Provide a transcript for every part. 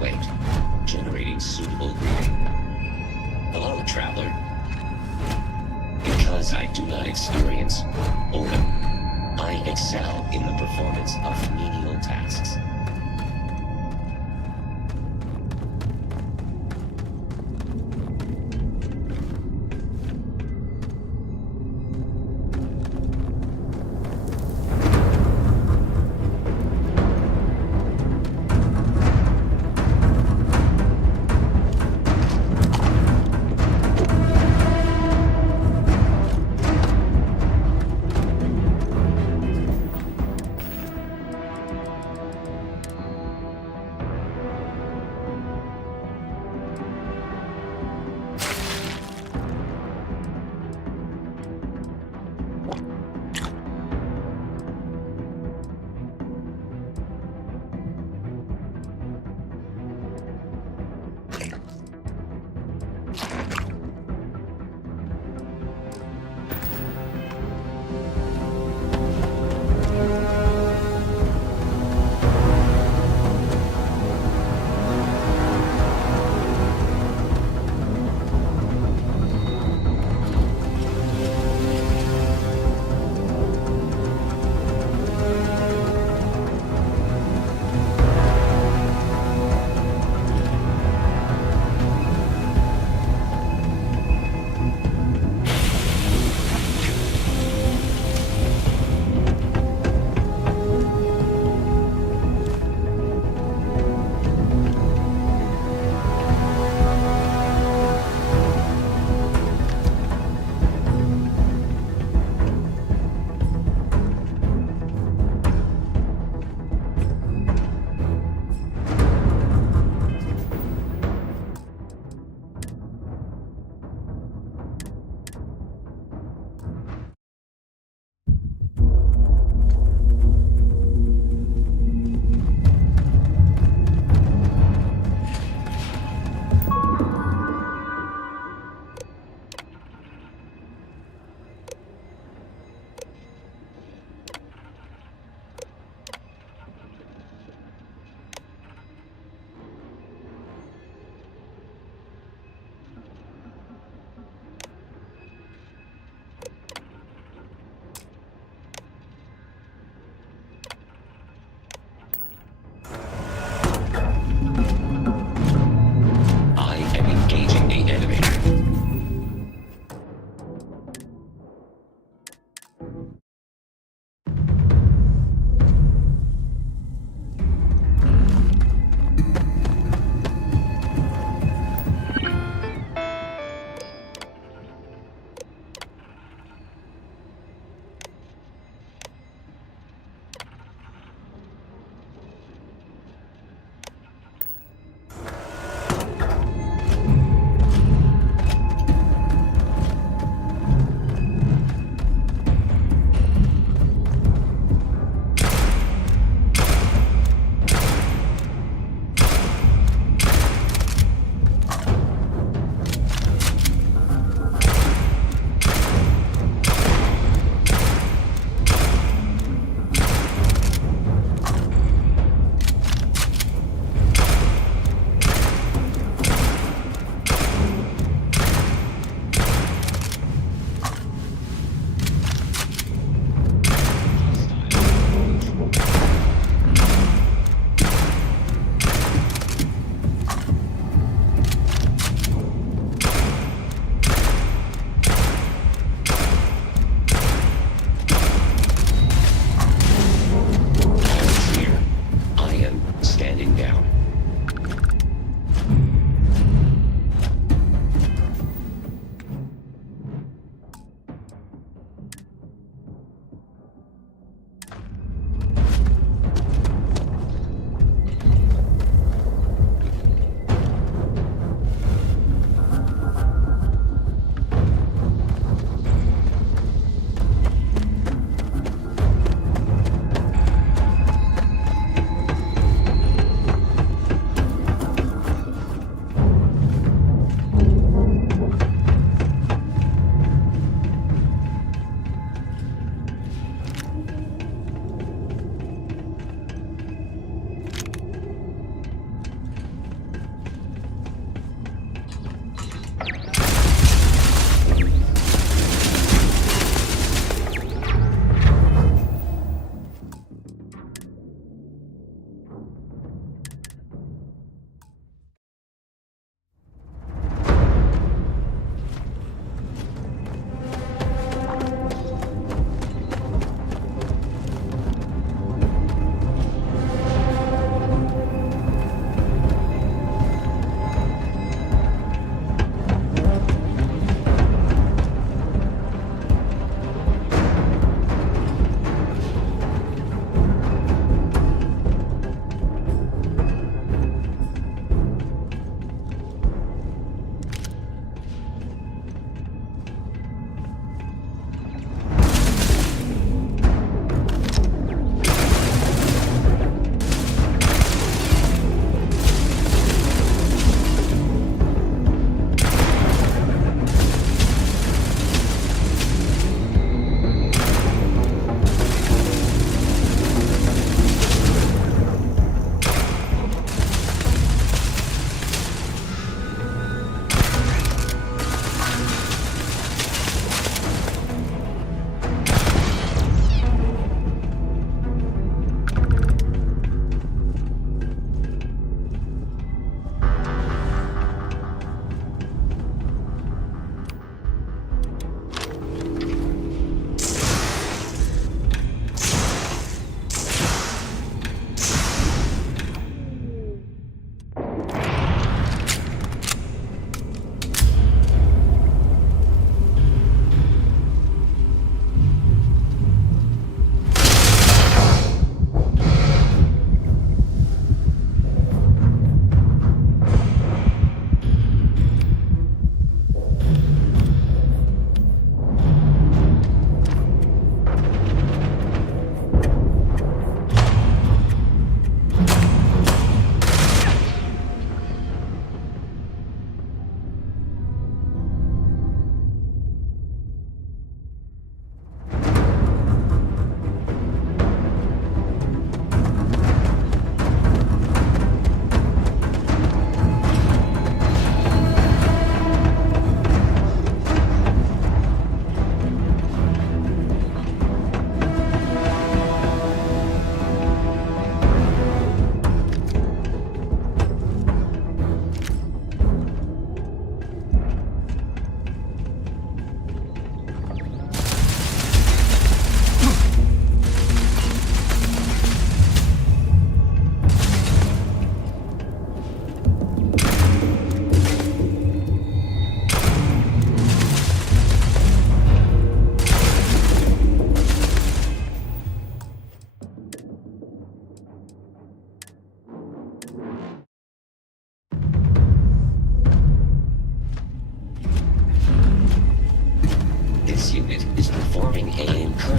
wait, generating suitable greeting. Hello, traveler. Because I do not experience boredom, I excel in the performance of menial tasks.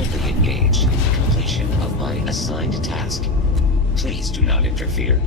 currently engaged in the completion of my assigned task. Please do not interfere.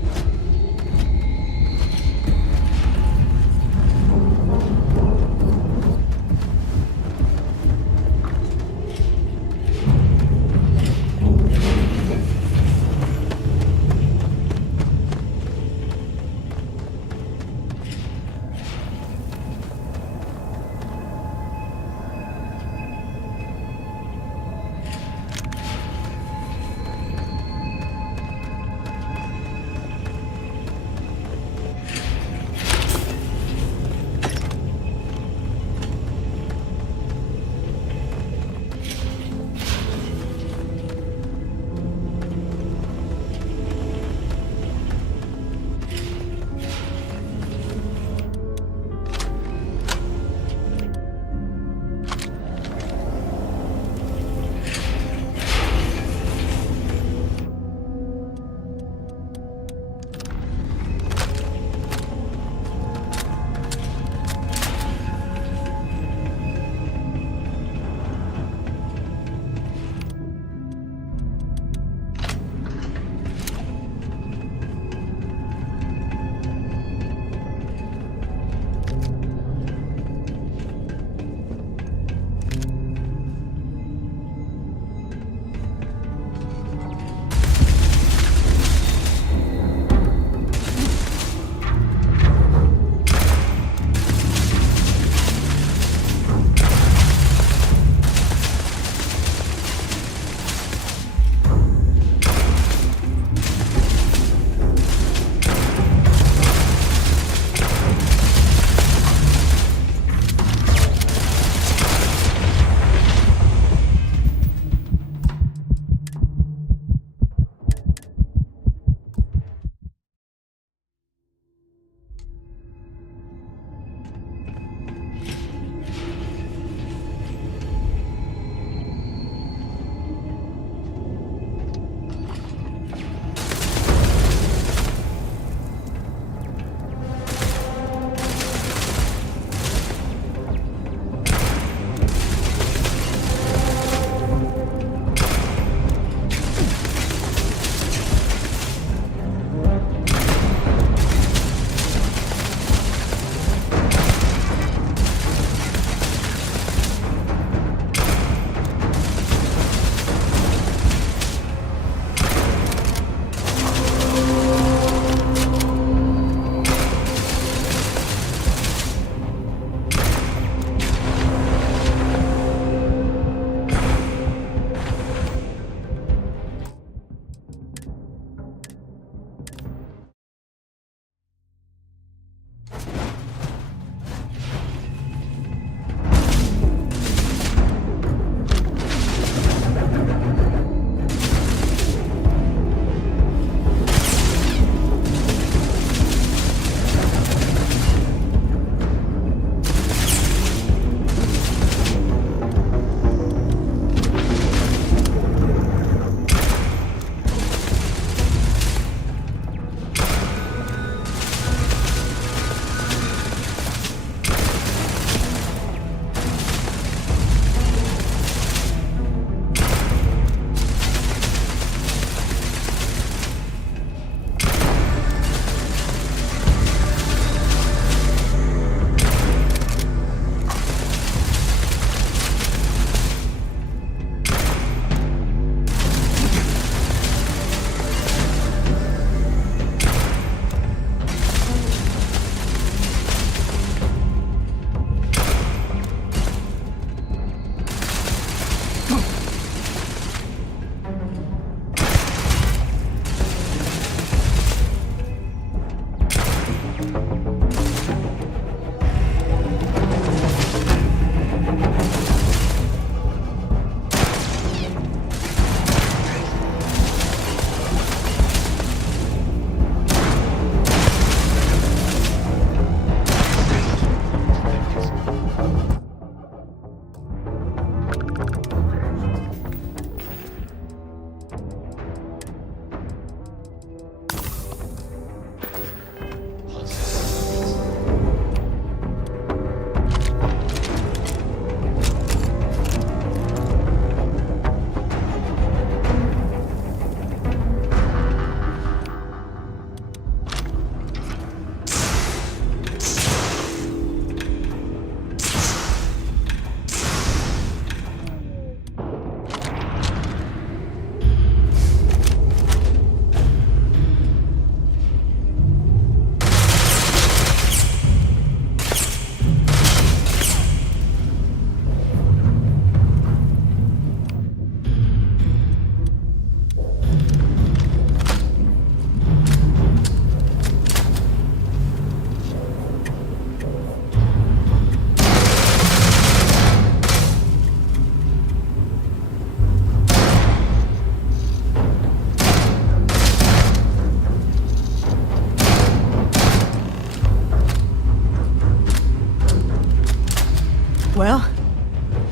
Well,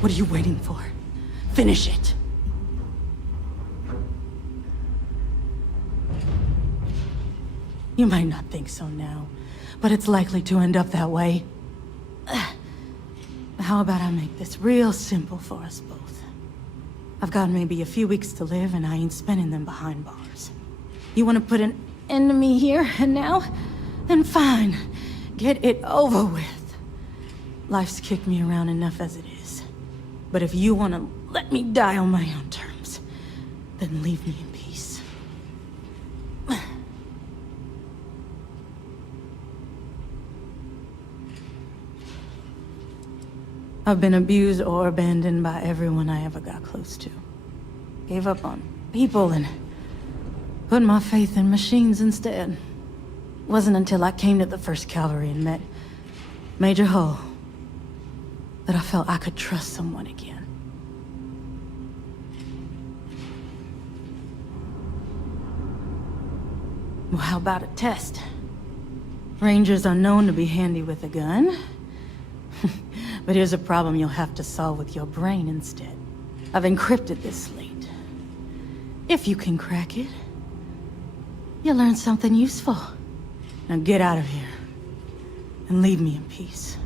what are you waiting for? Finish it. You might not think so now, but it's likely to end up that way. How about I make this real simple for us both? I've got maybe a few weeks to live, and I ain't spending them behind bars. You want to put an end to me here and now? Then fine. Get it over with. Life's kicked me around enough as it is. But if you want to let me die on my own terms, then leave me in peace. I've been abused or abandoned by everyone I ever got close to. Gave up on people and put my faith in machines instead. Wasn't until I came to the 1st Cavalry and met Major Hull that I felt I could trust someone again. Well, how about a test? Rangers are known to be handy with a gun. But here's a problem you'll have to solve with your brain instead. I've encrypted this slate. If you can crack it, you'll learn something useful. Now get out of here, and leave me in peace.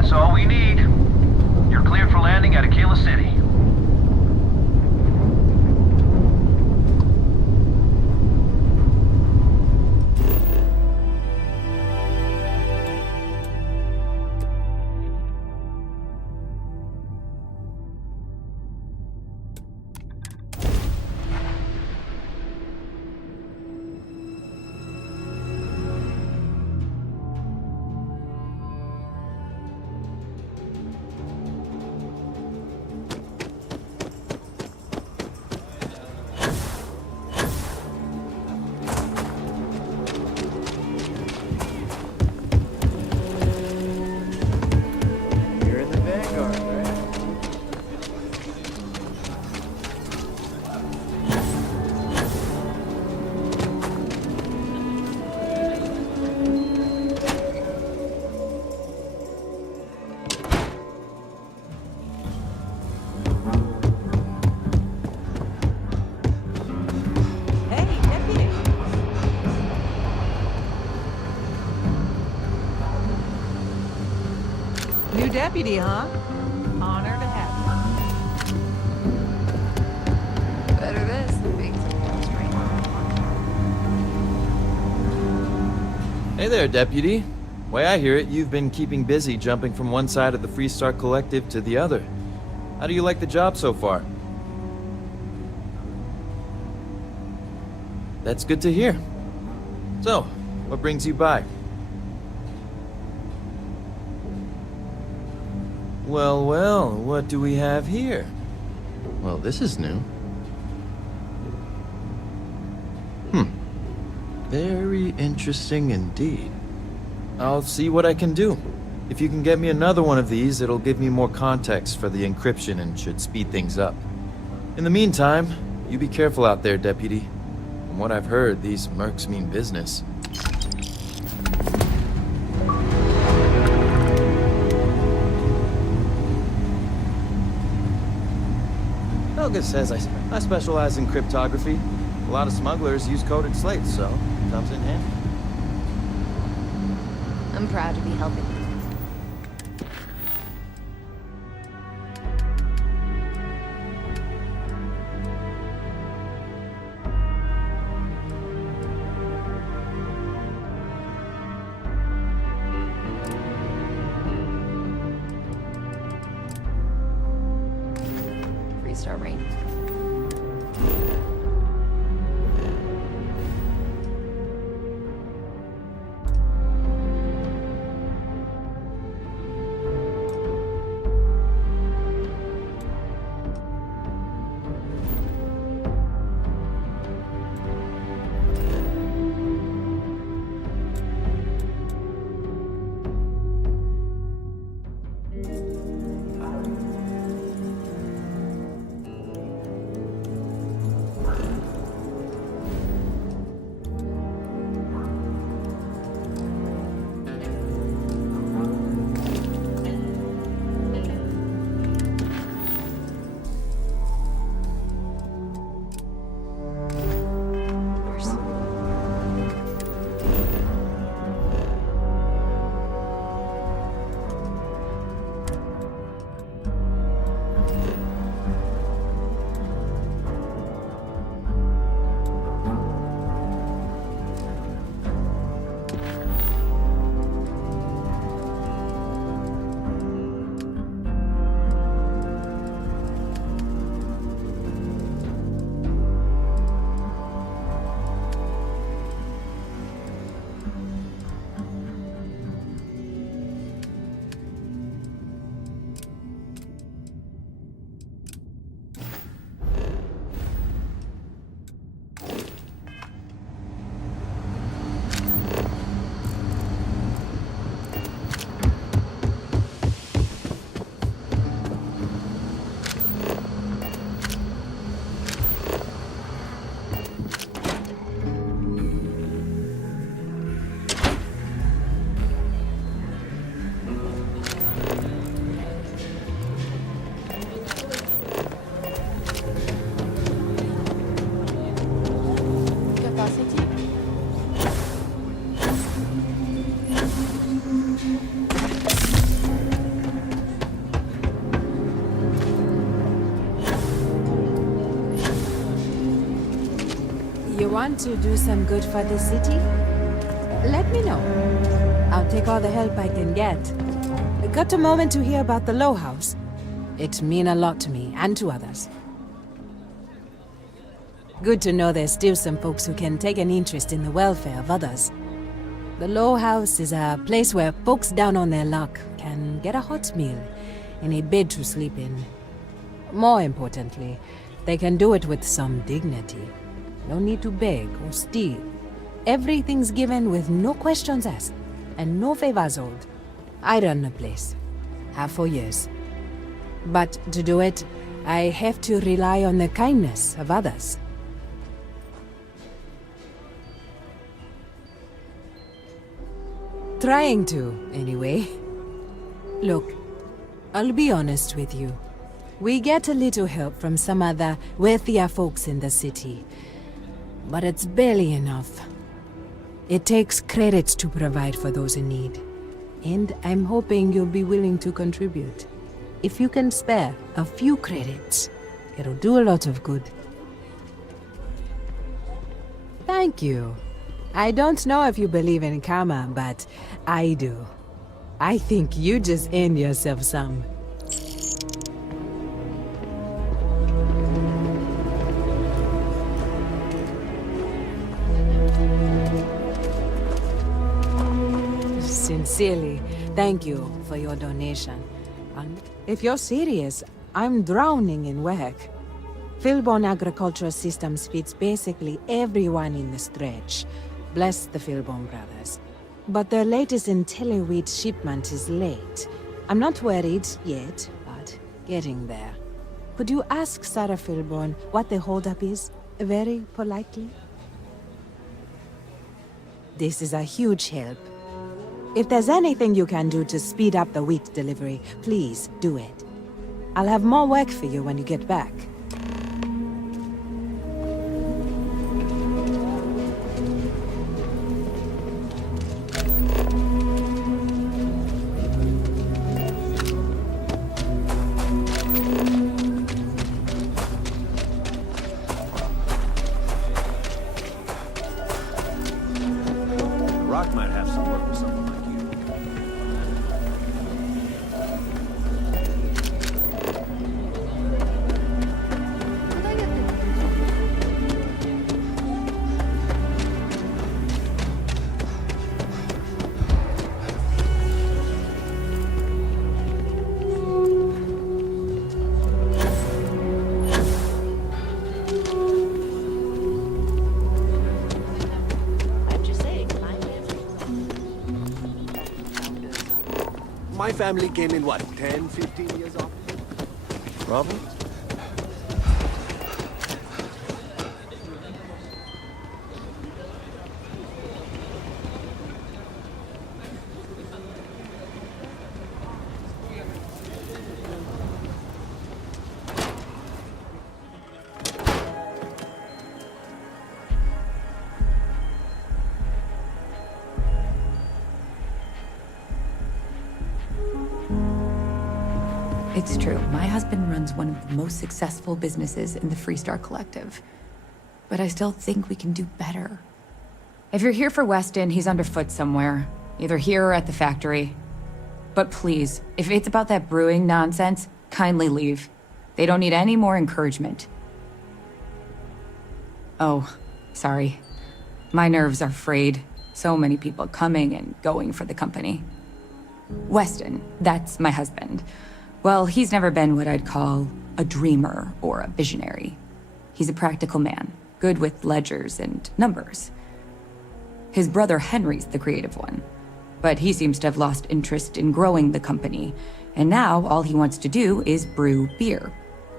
That's all we need. You're cleared for landing at Aquila City. Deputy, huh? Honor to have you. Better this than being someone stranger. Hey there, Deputy. Way I hear it, you've been keeping busy jumping from one side of the Freestar Collective to the other. How do you like the job so far? That's good to hear. So, what brings you by? Well, well, what do we have here? Well, this is new. Very interesting indeed. I'll see what I can do. If you can get me another one of these, it'll give me more context for the encryption and should speed things up. In the meantime, you be careful out there, Deputy. From what I've heard, these mercs mean business. Helga says I specialize in cryptography. A lot of smugglers use coded slates, so it comes in handy. I'm proud to be helping you. Freestar Rain. want to do some good for the city? Let me know. I'll take all the help I can get. I got a moment to hear about the Low House. It mean a lot to me and to others. Good to know there's still some folks who can take an interest in the welfare of others. The Low House is a place where folks down on their luck can get a hot meal and a bed to sleep in. More importantly, they can do it with some dignity. No need to beg or steal. Everything's given with no questions asked, and no favors owed. I run the place. Have for years. But to do it, I have to rely on the kindness of others. Trying to, anyway. Look, I'll be honest with you. We get a little help from some other wealthier folks in the city, but it's barely enough. It takes credits to provide for those in need, and I'm hoping you'll be willing to contribute. If you can spare a few credits, it'll do a lot of good. Thank you. I don't know if you believe in karma, but I do. I think you just earned yourself some. Sincerely, thank you for your donation. And if you're serious, I'm drowning in work. Philborn Agricultural Systems feeds basically everyone in the stretch. Bless the Philborn brothers. But their latest IntelliWheat shipment is late. I'm not worried yet, but getting there. Could you ask Sarah Philborn what the holdup is, very politely? This is a huge help. If there's anything you can do to speed up the wheat delivery, please do it. I'll have more work for you when you get back. Rock might have some work with something like you. My family came in, what, 10, 15 years off? Problem? It's true. My husband runs one of the most successful businesses in the Freestar Collective. But I still think we can do better. If you're here for Weston, he's underfoot somewhere. Either here or at the factory. But please, if it's about that brewing nonsense, kindly leave. They don't need any more encouragement. Oh, sorry. My nerves are frayed. So many people coming and going for the company. Weston, that's my husband. Well, he's never been what I'd call a dreamer or a visionary. He's a practical man, good with ledgers and numbers. His brother Henry's the creative one, but he seems to have lost interest in growing the company, and now all he wants to do is brew beer.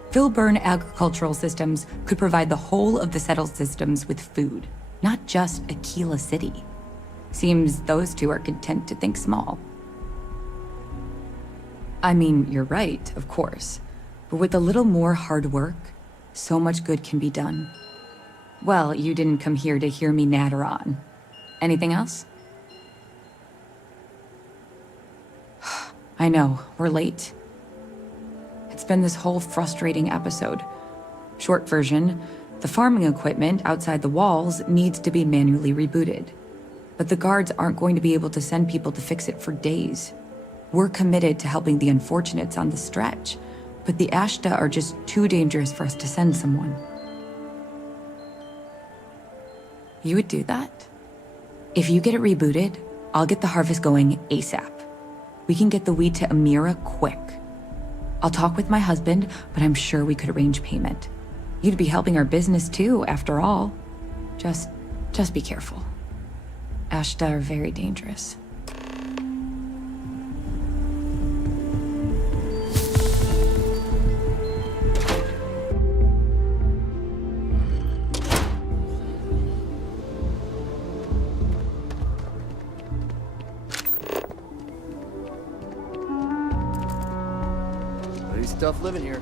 Philburn Agricultural Systems could provide the whole of the settled systems with food, not just Aquila City. Seems those two are content to think small. I mean, you're right, of course. But with a little more hard work, so much good can be done. Well, you didn't come here to hear me natter on. Anything else? I know, we're late. It's been this whole frustrating episode. Short version, The farming equipment outside the walls needs to be manually rebooted. But the guards aren't going to be able to send people to fix it for days. We're committed to helping the unfortunates on the stretch, but the Ashta are just too dangerous for us to send someone. You would do that? If you get it rebooted, I'll get the harvest going ASAP. We can get the wheat to Amira quick. I'll talk with my husband, but I'm sure we could arrange payment. You'd be helping our business too, after all. Just be careful. Ashta are very dangerous. Nice stuff living here.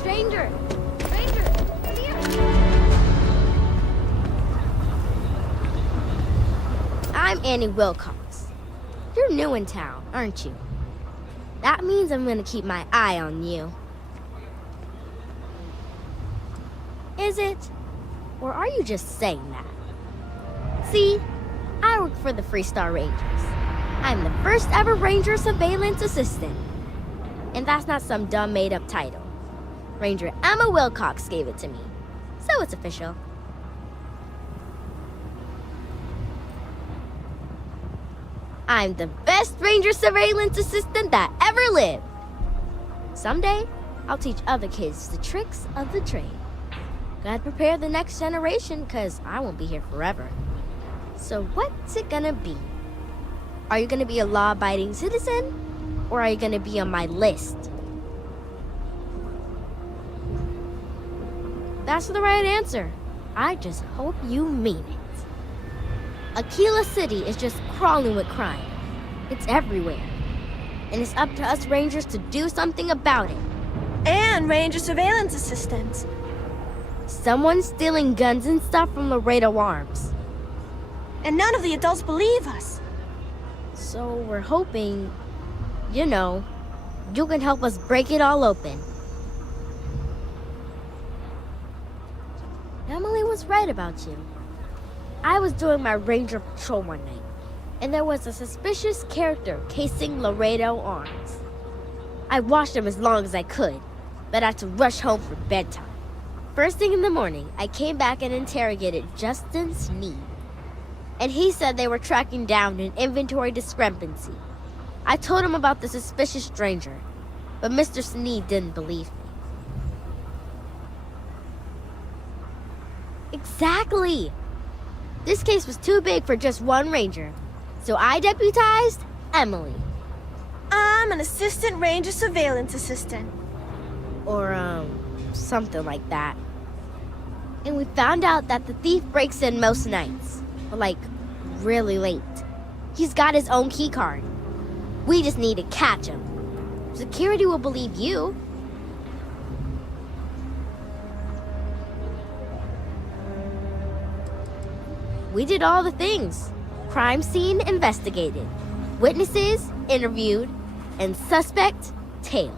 Stranger! Stranger! Come here! I'm Annie Wilcox. You're new in town, aren't you? That means I'm gonna keep my eye on you. Is it? Or are you just saying that? See, I work for the Freestar Rangers. I'm the first ever Ranger Surveillance Assistant. And that's not some dumb made-up title. Ranger Emma Wilcox gave it to me, so it's official. I'm the best Ranger Surveillance Assistant that ever lived. Someday, I'll teach other kids the tricks of the trade. Gotta prepare the next generation, cause I won't be here forever. So what's it gonna be? Are you gonna be a law-abiding citizen? Or are you gonna be on my list? That's the right answer. I just hope you mean it. Aquila City is just crawling with crime. It's everywhere. And it's up to us Rangers to do something about it. And Ranger Surveillance Assistants. Someone's stealing guns and stuff from Laredo Arms. And none of the adults believe us. So we're hoping, you know, you can help us break it all open. Emily was right about you. I was doing my ranger patrol one night, and there was a suspicious character casing Laredo Arms. I watched him as long as I could, but I had to rush home for bedtime. First thing in the morning, I came back and interrogated Justin Sneed. And he said they were tracking down an inventory discrepancy. I told him about the suspicious stranger, but Mr. Sneed didn't believe me. Exactly! This case was too big for just one ranger, so I deputized Emily. I'm an Assistant Ranger Surveillance Assistant. Or, something like that. And we found out that the thief breaks in most nights, but like, really late. He's got his own key card. We just need to catch him. Security will believe you. We did all the things. Crime scene investigated. Witnesses interviewed. And suspect tailed.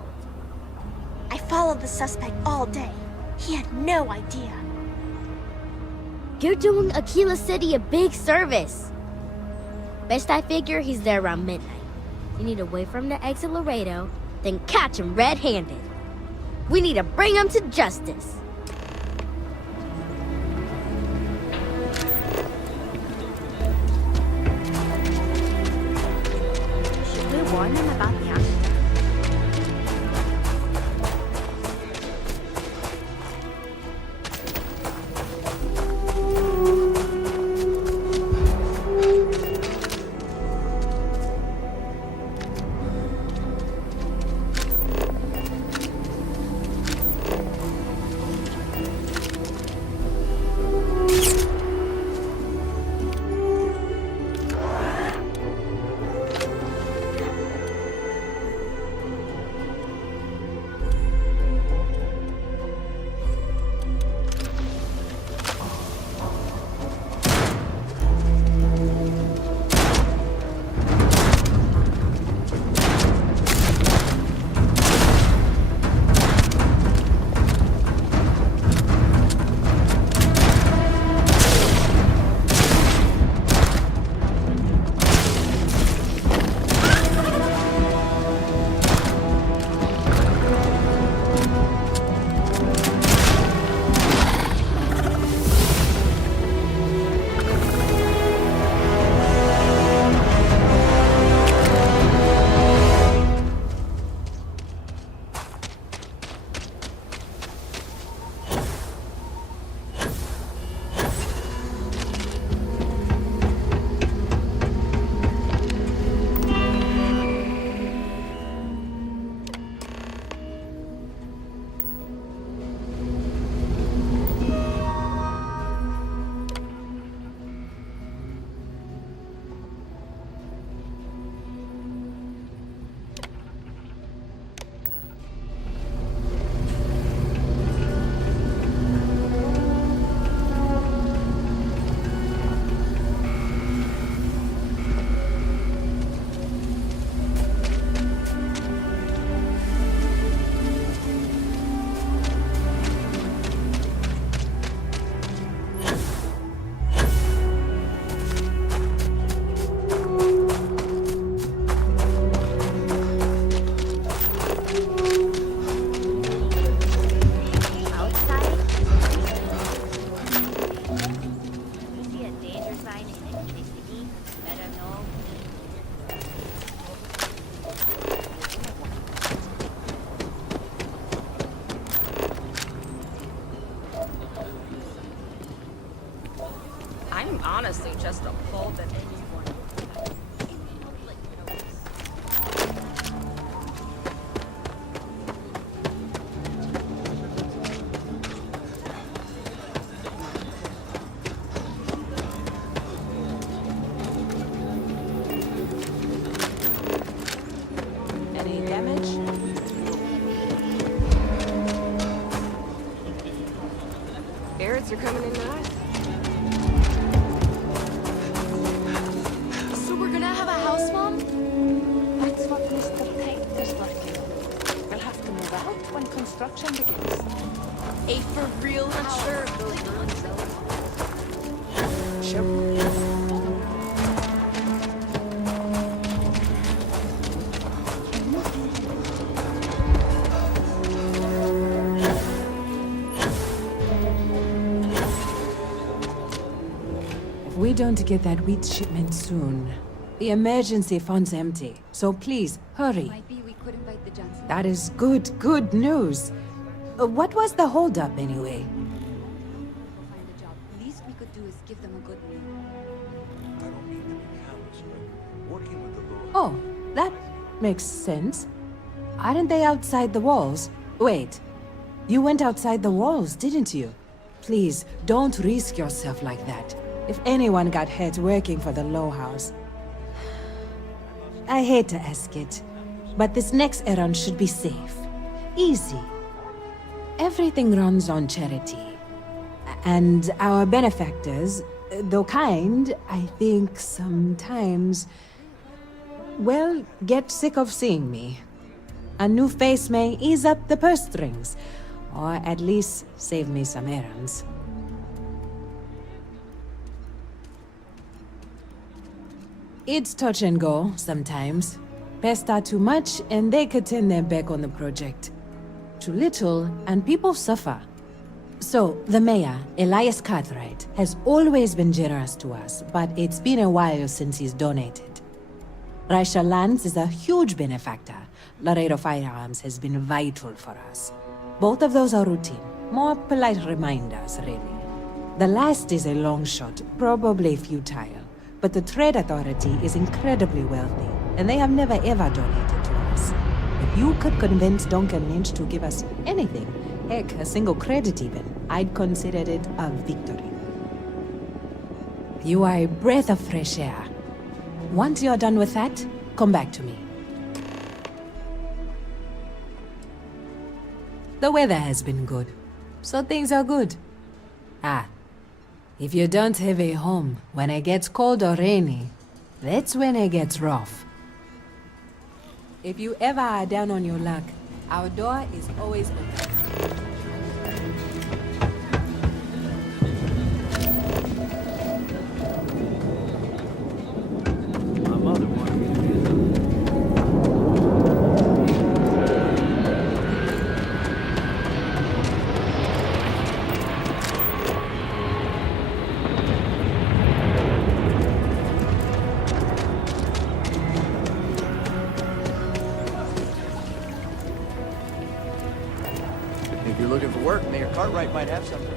I followed the suspect all day. He had no idea. You're doing Aquila City a big service. Best I figure he's there around midnight. You need to wait for him to exit Laredo, then catch him red-handed. We need to bring him to justice. Should we warn him about the accident? honestly just appalled that anyone. Any damage? Barretts are coming in nice. So we're gonna have a house, Mom? That's what Mr. Tate is working on. We'll have to move out when construction begins. A for real house. Sure, those If we don't get that wheat shipment soon, the emergency fund's empty. So please, hurry. We could invite the Johnsons. That is good news. What was the holdup anyway? Find a job. Least we could do is give them a good meal. I don't mean to be callous, but working with the law... Oh, that makes sense. Aren't they outside the walls? Wait, you went outside the walls, didn't you? Please, don't risk yourself like that. If anyone got hurt working for the Low House. I hate to ask it, but this next errand should be safe. Easy. Everything runs on charity. And our benefactors, though kind, I think sometimes, well, get sick of seeing me. A new face may ease up the purse strings, or at least save me some errands. It's touch and go, sometimes. Pester too much, and they could turn their back on the project. Too little, and people suffer. So, the mayor, Elias Cartwright, has always been generous to us, but it's been a while since he's donated. Raisha Lands is a huge benefactor. Laredo Firearms has been vital for us. Both of those are routine, more polite reminders, really. The last is a long shot, probably futile. But the Trade Authority is incredibly wealthy, and they have never ever donated to us. If you could convince Duncan Lynch to give us anything, heck, a single credit even, I'd consider it a victory. You are a breath of fresh air. Once you're done with that, come back to me. The weather has been good, so things are good. Ah. If you don't have a home when it gets cold or rainy, that's when it gets rough. If you ever are down on your luck, our door is always open. My mother wanted me to be a... If you're looking for work, Mayor Cartwright might have something.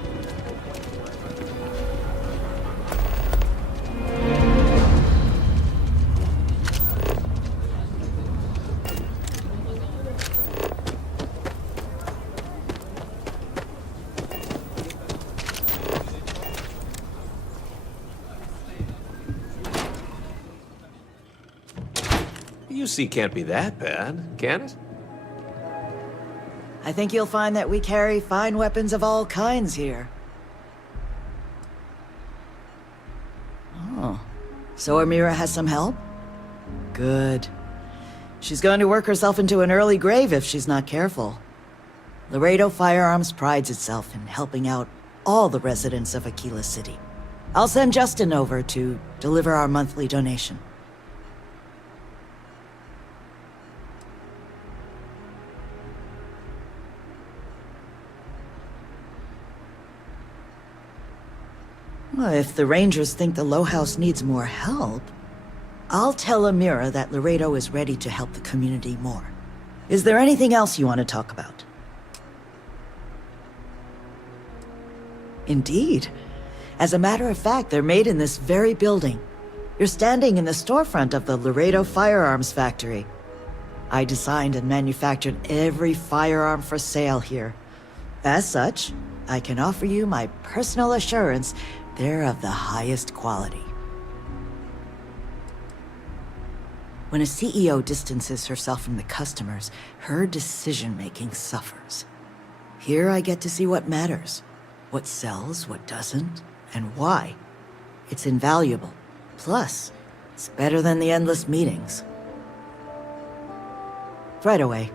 UC can't be that bad, can it? I think you'll find that we carry fine weapons of all kinds here. Oh. So Amira has some help? Good. She's going to work herself into an early grave if she's not careful. Laredo Firearms prides itself in helping out all the residents of Aquila City. I'll send Justin over to deliver our monthly donation. Well, if the Rangers think the Low House needs more help, I'll tell Amira that Laredo is ready to help the community more. Is there anything else you want to talk about? Indeed. As a matter of fact, they're made in this very building. You're standing in the storefront of the Laredo Firearms Factory. I designed and manufactured every firearm for sale here. As such, I can offer you my personal assurance they're of the highest quality. When a CEO distances herself from the customers, her decision-making suffers. Here I get to see what matters, what sells, what doesn't, and why. It's invaluable. Plus, it's better than the endless meetings. Right away.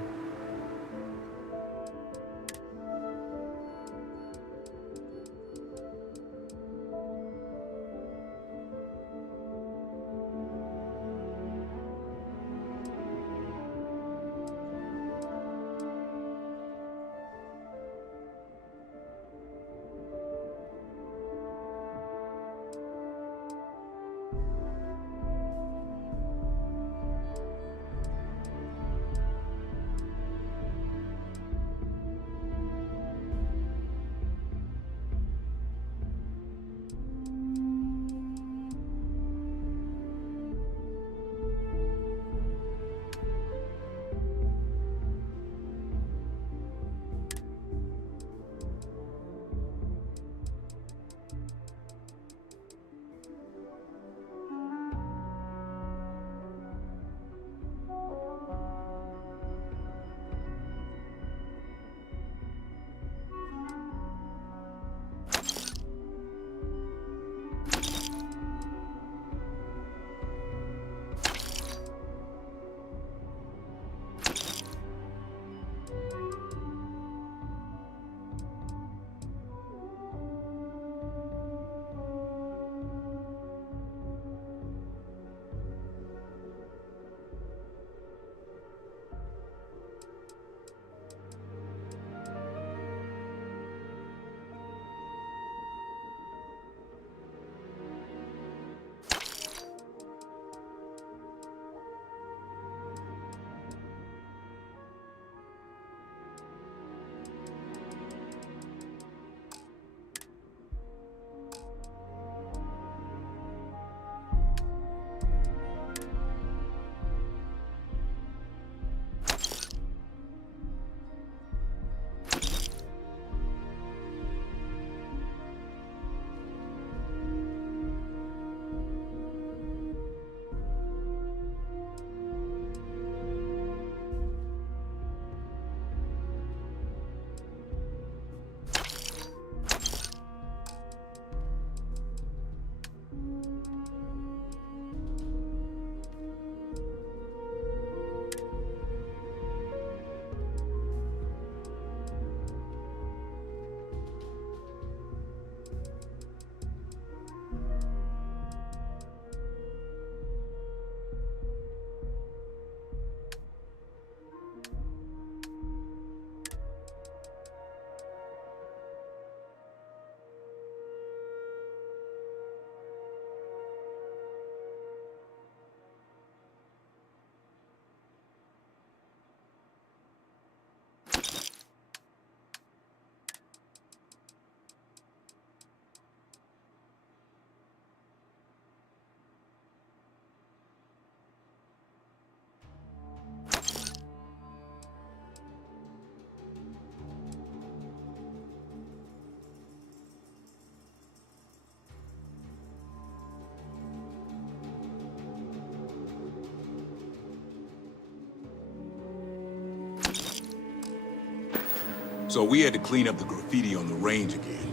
So we had to clean up the graffiti on the range again.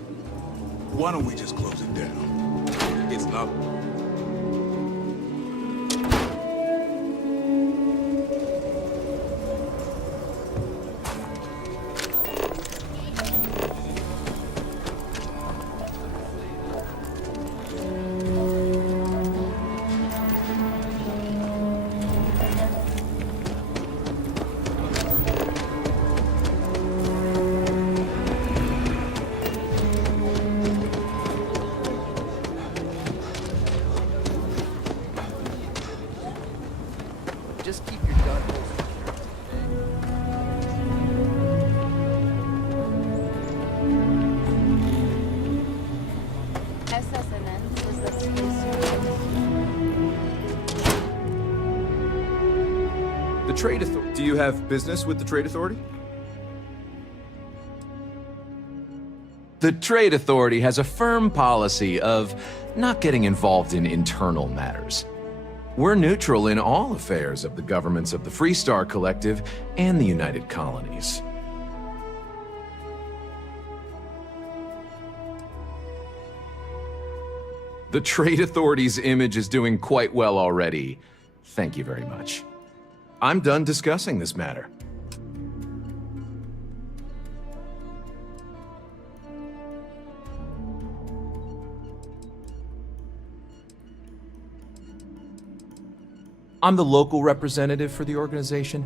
Why don't we just close it down? It's not... Trade Authority. Do you have business with the Trade Authority? The Trade Authority has a firm policy of not getting involved in internal matters. We're neutral in all affairs of the governments of the Freestar Collective and the United Colonies. The Trade Authority's image is doing quite well already. Thank you very much. I'm done discussing this matter. I'm the local representative for the organization.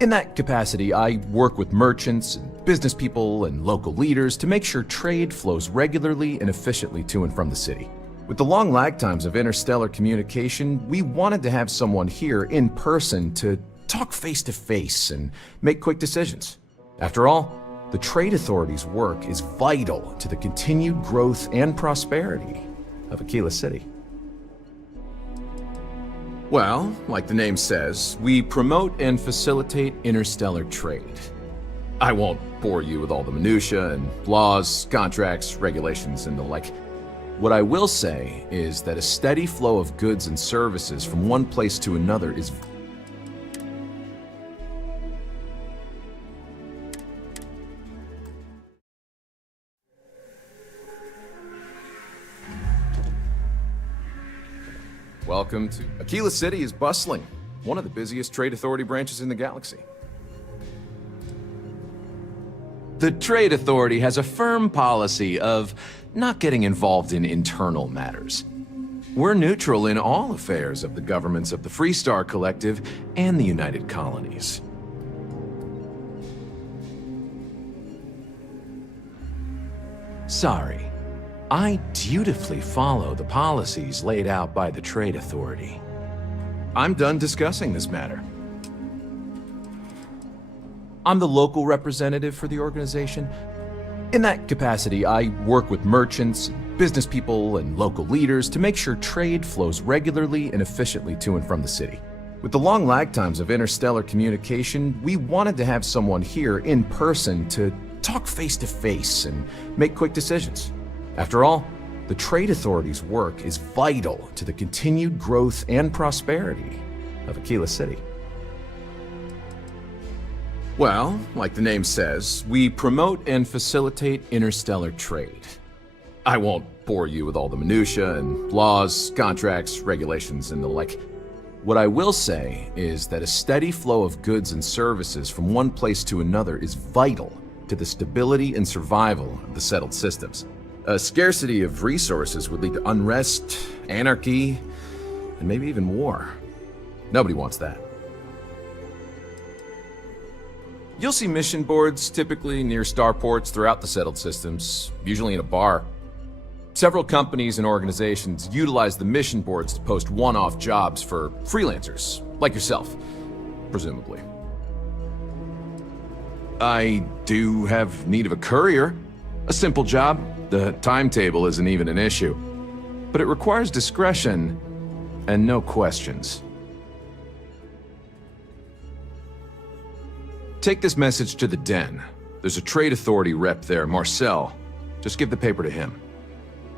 In that capacity, I work with merchants, and business people, and local leaders to make sure trade flows regularly and efficiently to and from the city. With the long lag times of interstellar communication, we wanted to have someone here in person to talk face to face and make quick decisions. After all, the Trade Authority's work is vital to the continued growth and prosperity of Aquila City. Well, like the name says, we promote and facilitate interstellar trade. I won't bore you with all the minutiae and laws, contracts, regulations, and the like. What I will say is that a steady flow of goods and services from one place to another is Welcome to Aquila City is bustling, one of the busiest Trade Authority branches in the galaxy. The Trade Authority has a firm policy of not getting involved in internal matters. We're neutral in all affairs of the governments of the Freestar Collective and the United Colonies. Sorry. I dutifully follow the policies laid out by the Trade Authority. I'm done discussing this matter. I'm the local representative for the organization. In that capacity, I work with merchants, business people, and local leaders to make sure trade flows regularly and efficiently to and from the city. With the long lag times of interstellar communication, we wanted to have someone here in person to talk face to face and make quick decisions. After all, the Trade Authority's work is vital to the continued growth and prosperity of Aquila City. Well, like the name says, we promote and facilitate interstellar trade. I won't bore you with all the minutiae and laws, contracts, regulations, and the like. What I will say is that a steady flow of goods and services from one place to another is vital to the stability and survival of the settled systems. A scarcity of resources would lead to unrest, anarchy, and maybe even war. Nobody wants that. You'll see mission boards typically near starports throughout the settled systems, usually in a bar. Several companies and organizations utilize the mission boards to post one-off jobs for freelancers, like yourself, presumably. I do have need of a courier. A simple job. The timetable isn't even an issue. But it requires discretion and no questions. Take this message to the Den. There's a Trade Authority rep there, Marcel. Just give the paper to him.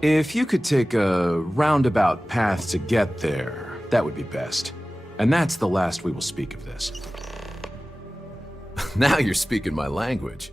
If you could take a roundabout path to get there, that would be best. And that's the last we will speak of this. Now you're speaking my language.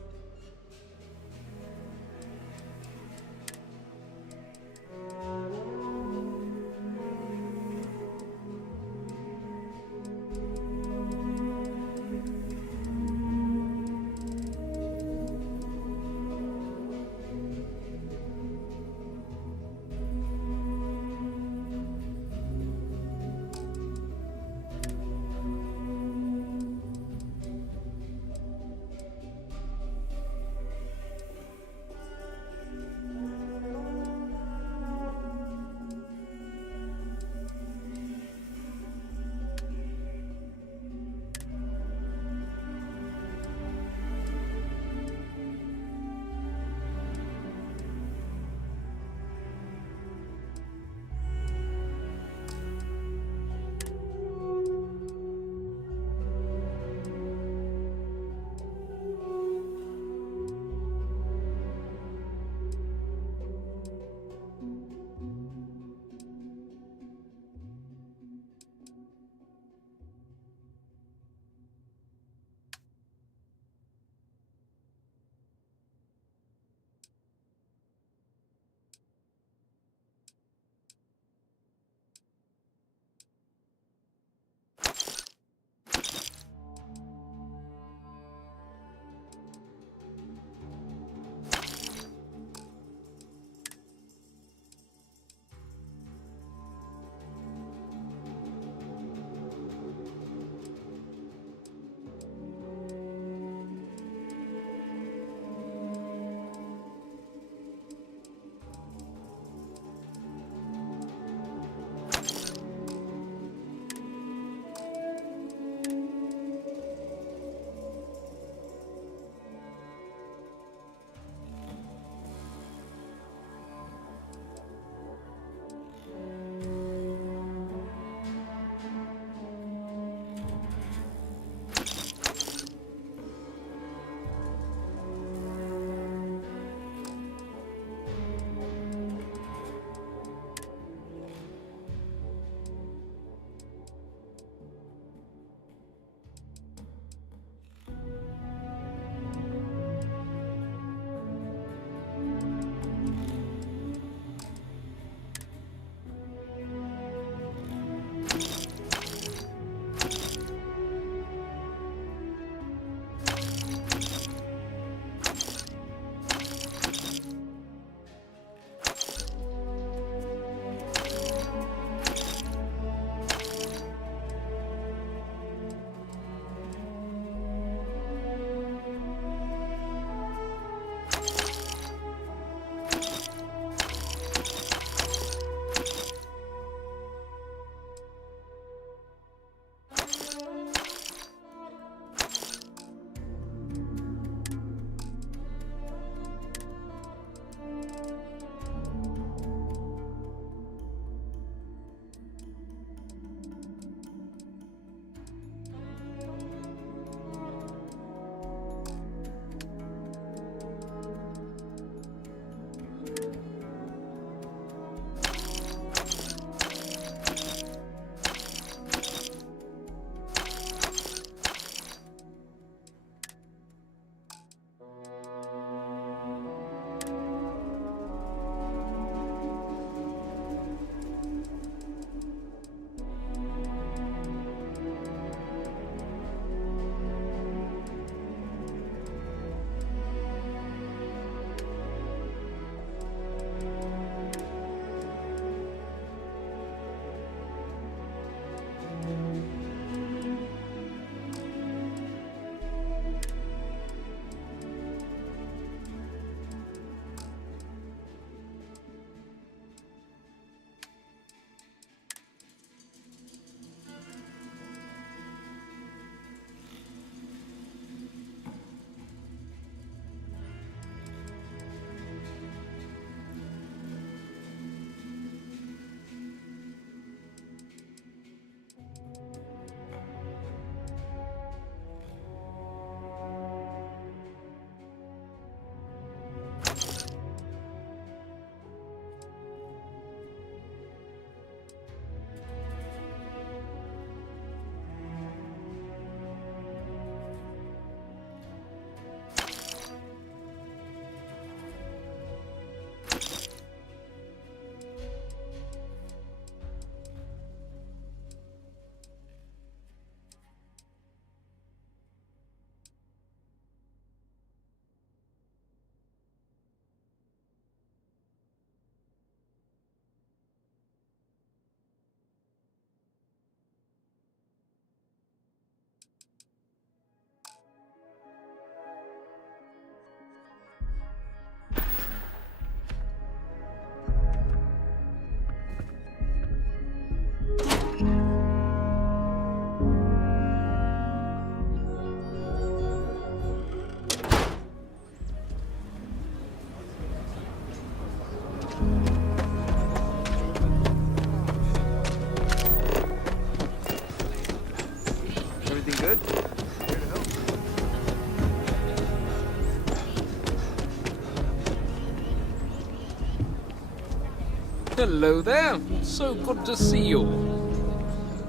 Hello there. So good to see you.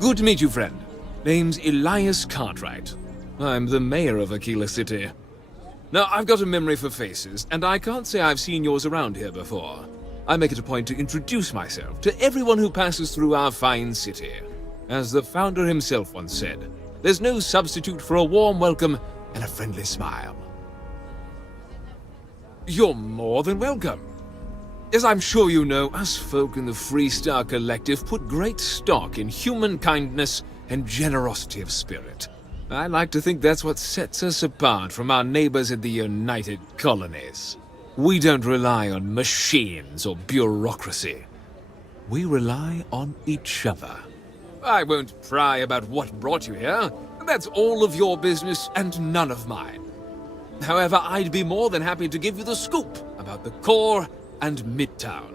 Good to meet you, friend. Name's Elias Cartwright. I'm the mayor of Aquila City. Now, I've got a memory for faces, and I can't say I've seen yours around here before. I make it a point to introduce myself to everyone who passes through our fine city. As the founder himself once said, there's no substitute for a warm welcome and a friendly smile. You're more than welcome. As I'm sure you know, us folk in the Freestar Collective put great stock in human kindness and generosity of spirit. I like to think that's what sets us apart from our neighbors in the United Colonies. We don't rely on machines or bureaucracy. We rely on each other. I won't pry about what brought you here. That's all of your business and none of mine. However, I'd be more than happy to give you the scoop about the core and Midtown.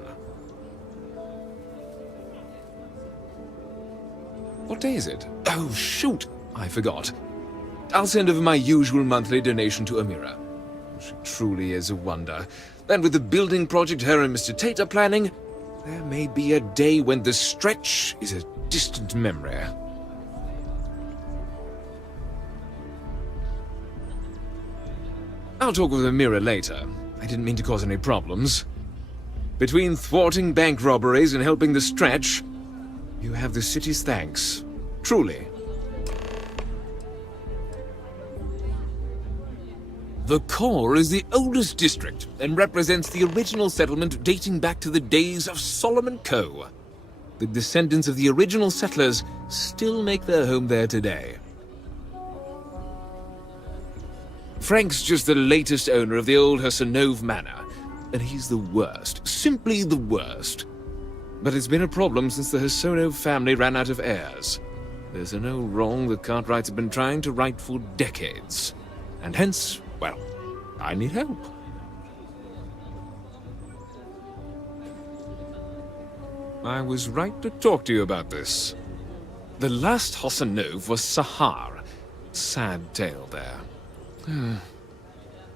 What day is it? Oh, shoot! I forgot. I'll send over my usual monthly donation to Amira. She truly is a wonder. And with the building project her and Mr. Tate are planning, there may be a day when the stretch is a distant memory. I'll talk with Amira later. I didn't mean to cause any problems. Between thwarting bank robberies and helping the stretch, you have the city's thanks. Truly. The core is the oldest district and represents the original settlement dating back to the days of Solomon Coe. The descendants of the original settlers still make their home there today. Frank's just the latest owner of the old Hassanove Manor, and he's the worst, simply the worst. But it's been a problem since the Hassanove family ran out of heirs. There's an old wrong the Cartwrights have been trying to right for decades, and hence, well, I need help. I was right to talk to you about this. The last Hassanove was Sahar. Sad tale there.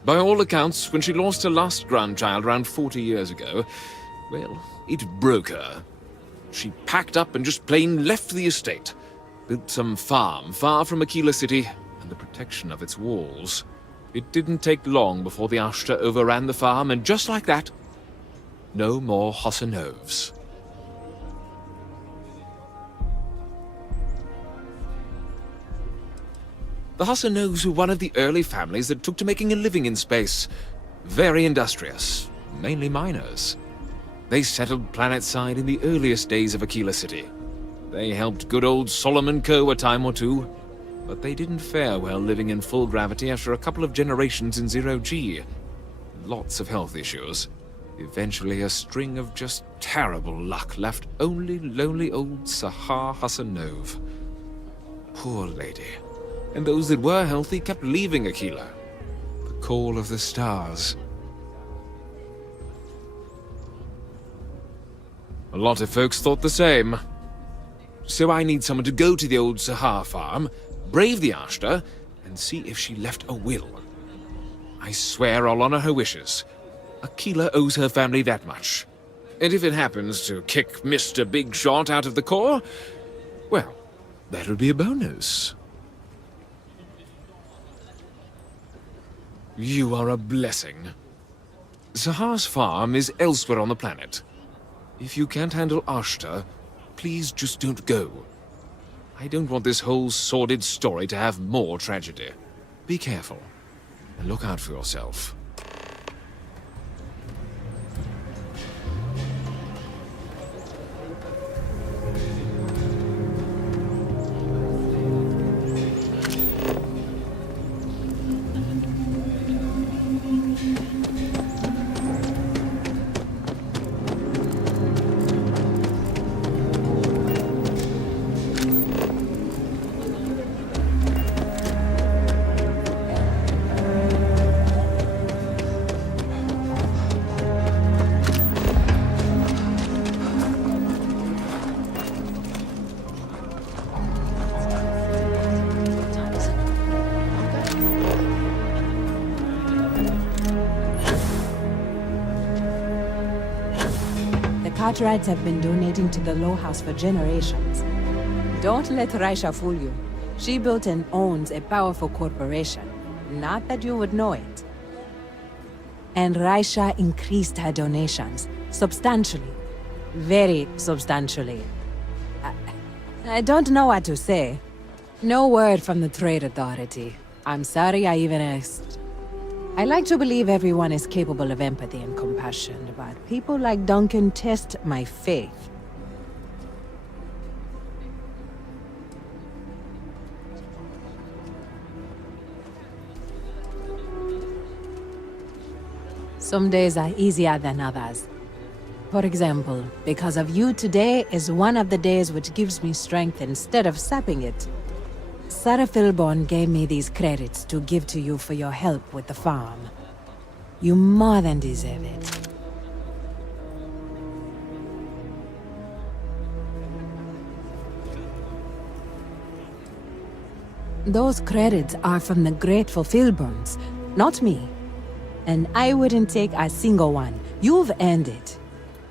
By all accounts, when she lost her last grandchild around 40 years ago, well, it broke her. She packed up and just plain left the estate, built some farm far from Aquila City and the protection of its walls. It didn't take long before the Ashta overran the farm, and just like that, no more Hassanoves. The Hassanoves were one of the early families that took to making a living in space. Very industrious, mainly miners. They settled planetside in the earliest days of Aquila City. They helped good old Solomon Coe a time or two, but they didn't fare well living in full gravity after a couple of generations in zero-G. Lots of health issues. Eventually a string of just terrible luck left only lonely old Sahar Hassanove. Poor lady. And those that were healthy kept leaving Aquila. The call of the stars. A lot of folks thought the same. So I need someone to go to the old Sahar farm, brave the Ashta, and see if she left a will. I swear I'll honor her wishes. Aquila owes her family that much. And if it happens to kick Mr. Big Shot out of the core, well, that'll be a bonus. You are a blessing. Sahar's farm is elsewhere on the planet. If you can't handle Ashta, please just don't go. I don't want this whole sordid story to have more tragedy. Be careful, and look out for yourself. Cartwrights have been donating to the Low House for generations. Don't let Raisha fool you. She built and owns a powerful corporation. Not that you would know it. And Raisha increased her donations. Substantially. Very substantially. I don't know what to say. No word from the Trade Authority. I'm sorry I even asked. I like to believe everyone is capable of empathy and compassion, but people like Duncan test my faith. Some days are easier than others. For example, because of you, today is one of the days which gives me strength instead of sapping it. Sarah Philborn gave me these credits to give to you for your help with the farm. You more than deserve it. Those credits are from the grateful Philborns, not me. And I wouldn't take a single one. You've earned it.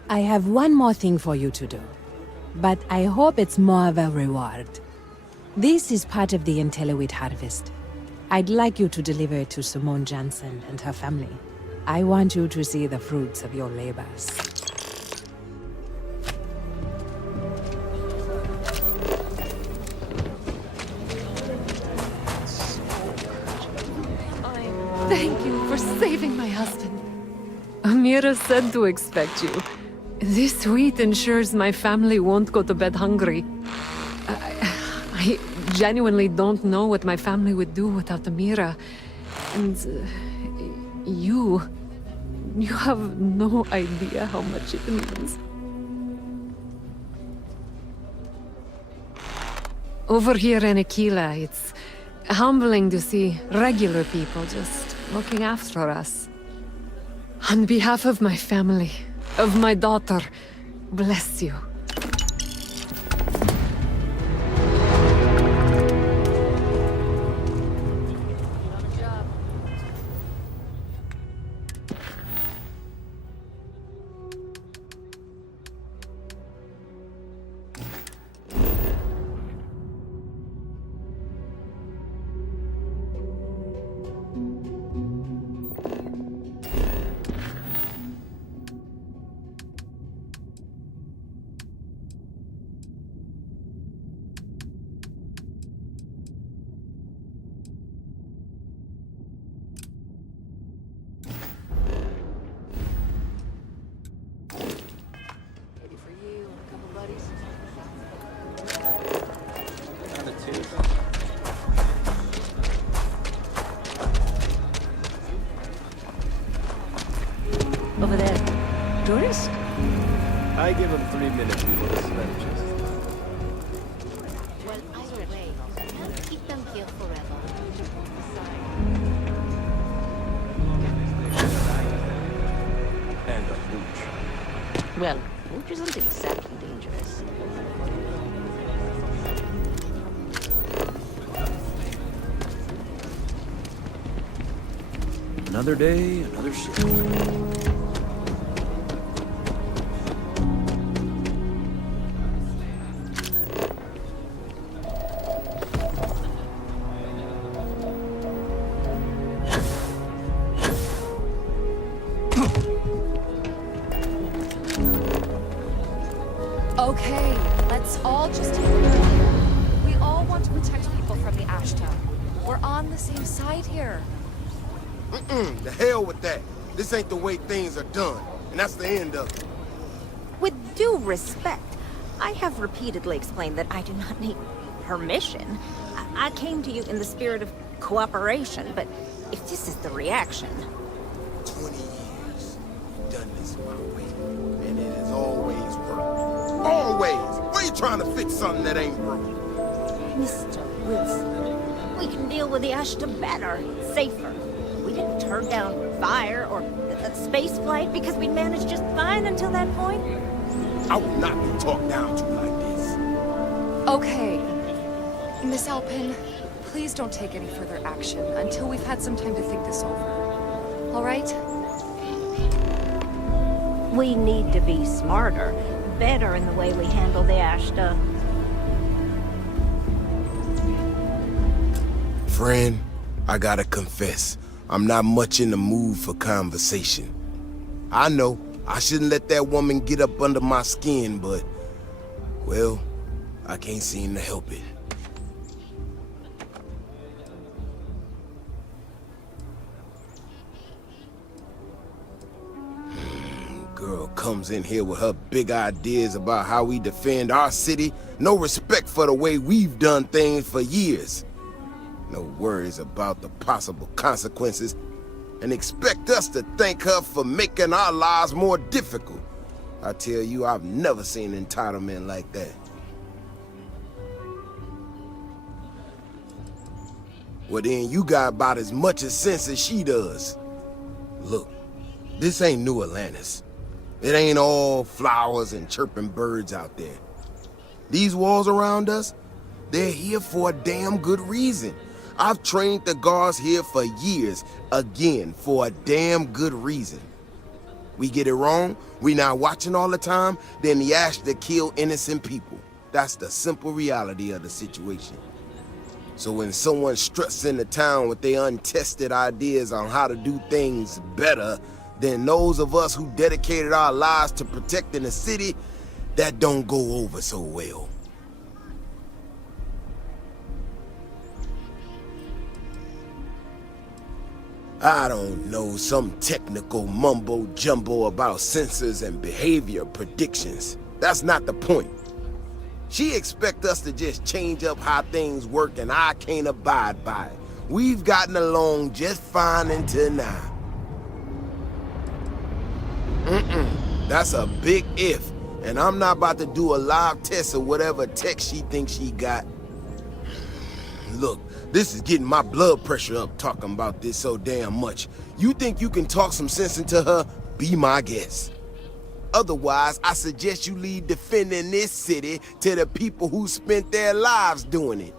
I have one more thing for you to do. But I hope it's more of a reward. This is part of the Intellowit harvest. I'd like you to deliver it to Simone Jansen and her family. I want you to see the fruits of your labors. Thank you for saving my husband. Amira said to expect you. This wheat ensures my family won't go to bed hungry. I genuinely don't know what my family would do without Amira. And you have no idea how much it means. Over here in Aquila, it's humbling to see regular people just looking after us. On behalf of my family, of my daughter, bless you. Over there. Tourist? I give him 3 minutes before the sledges. Well, either way, keep them here forever. And a hooch. Well, hooch isn't exactly dangerous. Another day, another shift. Okay, let's all just take it easy. We all want to protect people from the Ashta. We're on the same side here. The hell with that. This ain't the way things are done, and that's the end of it. With due respect, I have repeatedly explained that I do not need permission. I came to you in the spirit of cooperation, but if this is the reaction... 20 years. Done this my way, and it has always worked. Always! Why are you trying to fix something that ain't broken? Mr. Wilson, we can deal with the Ashta better, safer. We didn't turn down fire or a space flight because we managed just fine until that point. I will not be talked down to like this. Okay. Miss Alpin, please don't take any further action until we've had some time to think this over. All right? We need to be smarter, better in the way we handle the ash stuff. Friend, I gotta confess, I'm not much in the mood for conversation. I know, I shouldn't let that woman get up under my skin, but, well, I can't seem to help it. Girl comes in here with her big ideas about how we defend our city, no respect for the way we've done things for years. No worries about the possible consequences, and expect us to thank her for making our lives more difficult. I tell you, I've never seen entitlement like that. Well then, you got about as much as sense as she does. Look, this ain't New Atlantis. It ain't all flowers and chirping birds out there. These walls around us, they're here for a damn good reason. I've trained the guards here for years, again, for a damn good reason. We get it wrong, we not watching all the time, then the ash to kill innocent people. That's the simple reality of the situation. So when someone struts into town with their untested ideas on how to do things better than those of us who dedicated our lives to protecting the city, that don't go over so well. I don't know, some technical mumbo-jumbo about sensors and behavior predictions. That's not the point. She expects us to just change up how things work, and I can't abide by it. We've gotten along just fine until now. That's a big if, and I'm not about to do a live test of whatever tech she thinks she got. Look, this is getting my blood pressure up talking about this so damn much. You think you can talk some sense into her? Be my guest. Otherwise, I suggest you leave defending this city to the people who spent their lives doing it.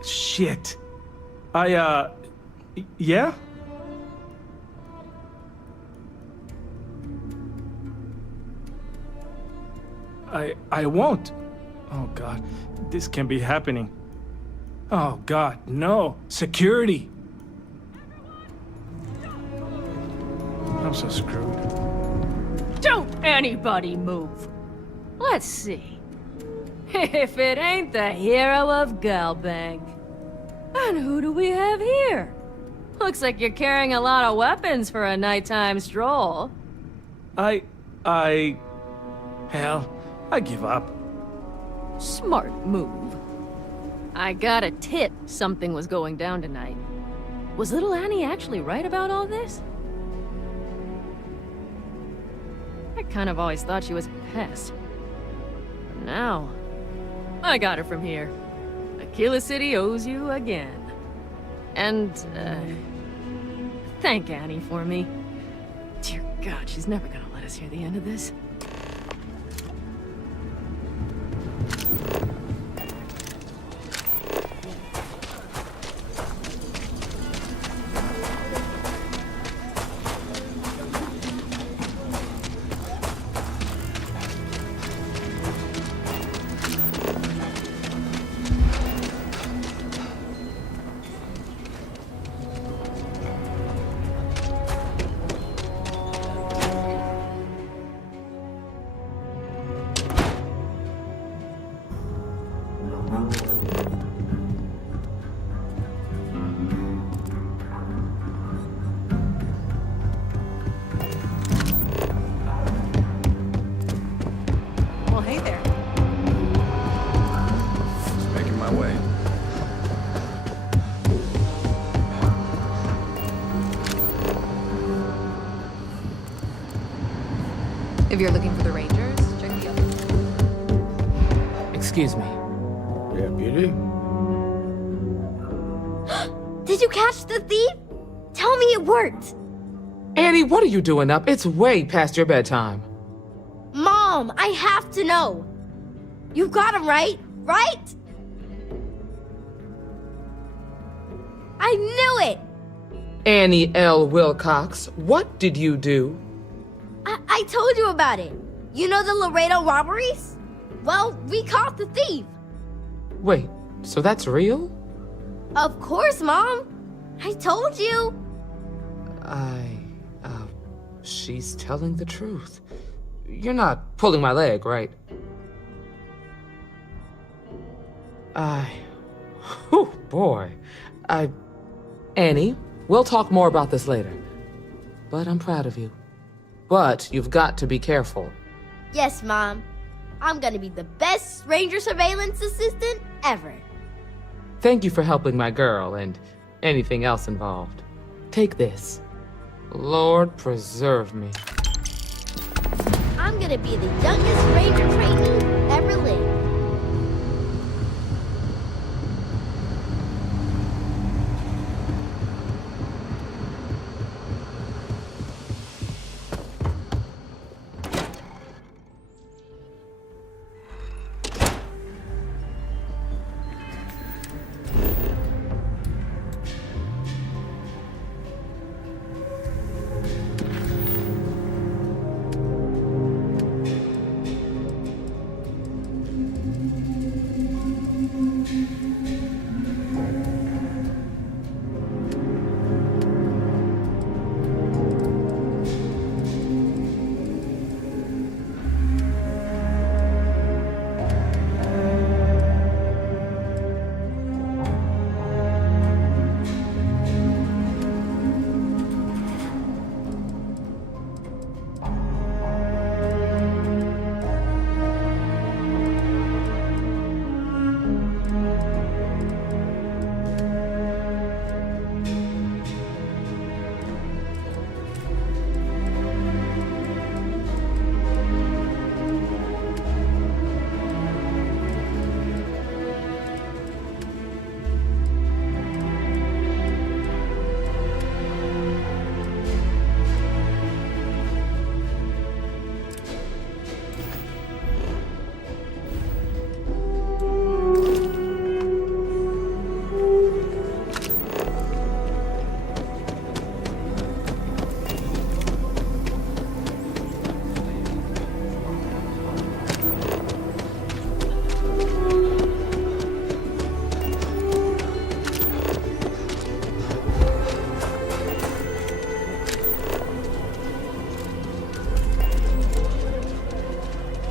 Shit. Yeah? I won't. Oh, God. This can't be happening. Oh, God, no. Security. I'm so screwed. Don't anybody move. Let's see. If it ain't the hero of Galbank. And who do we have here? Looks like you're carrying a lot of weapons for a nighttime stroll. Hell, I give up. Smart move. I got a tip something was going down tonight. Was little Annie actually right about all this? I kind of always thought she was a pest. But now, I got her from here. Aquila City owes you again. And, thank Annie for me. Dear God, she's never gonna let us hear the end of this. Well, hey there. Just making my way. If you're looking for the Rangers, check the other. Excuse me. Deputy? Did you catch the thief? Tell me it worked. Annie, what are you doing up? It's way past your bedtime. Mom, I have to know. You got him right? Right? I knew it! Annie L. Wilcox, what did you do? I told you about it. You know the Laredo robberies? Well, we caught the thief. Wait, so that's real? Of course, Mom. I told you. She's telling the truth. You're not pulling my leg, right? Oh boy. Annie, we'll talk more about this later. But I'm proud of you. But you've got to be careful. Yes, Mom. I'm gonna be the best Ranger surveillance assistant ever. Thank you for helping my girl and anything else involved. Take this. Lord preserve me. I'm gonna be the youngest Ranger trainee ever lived.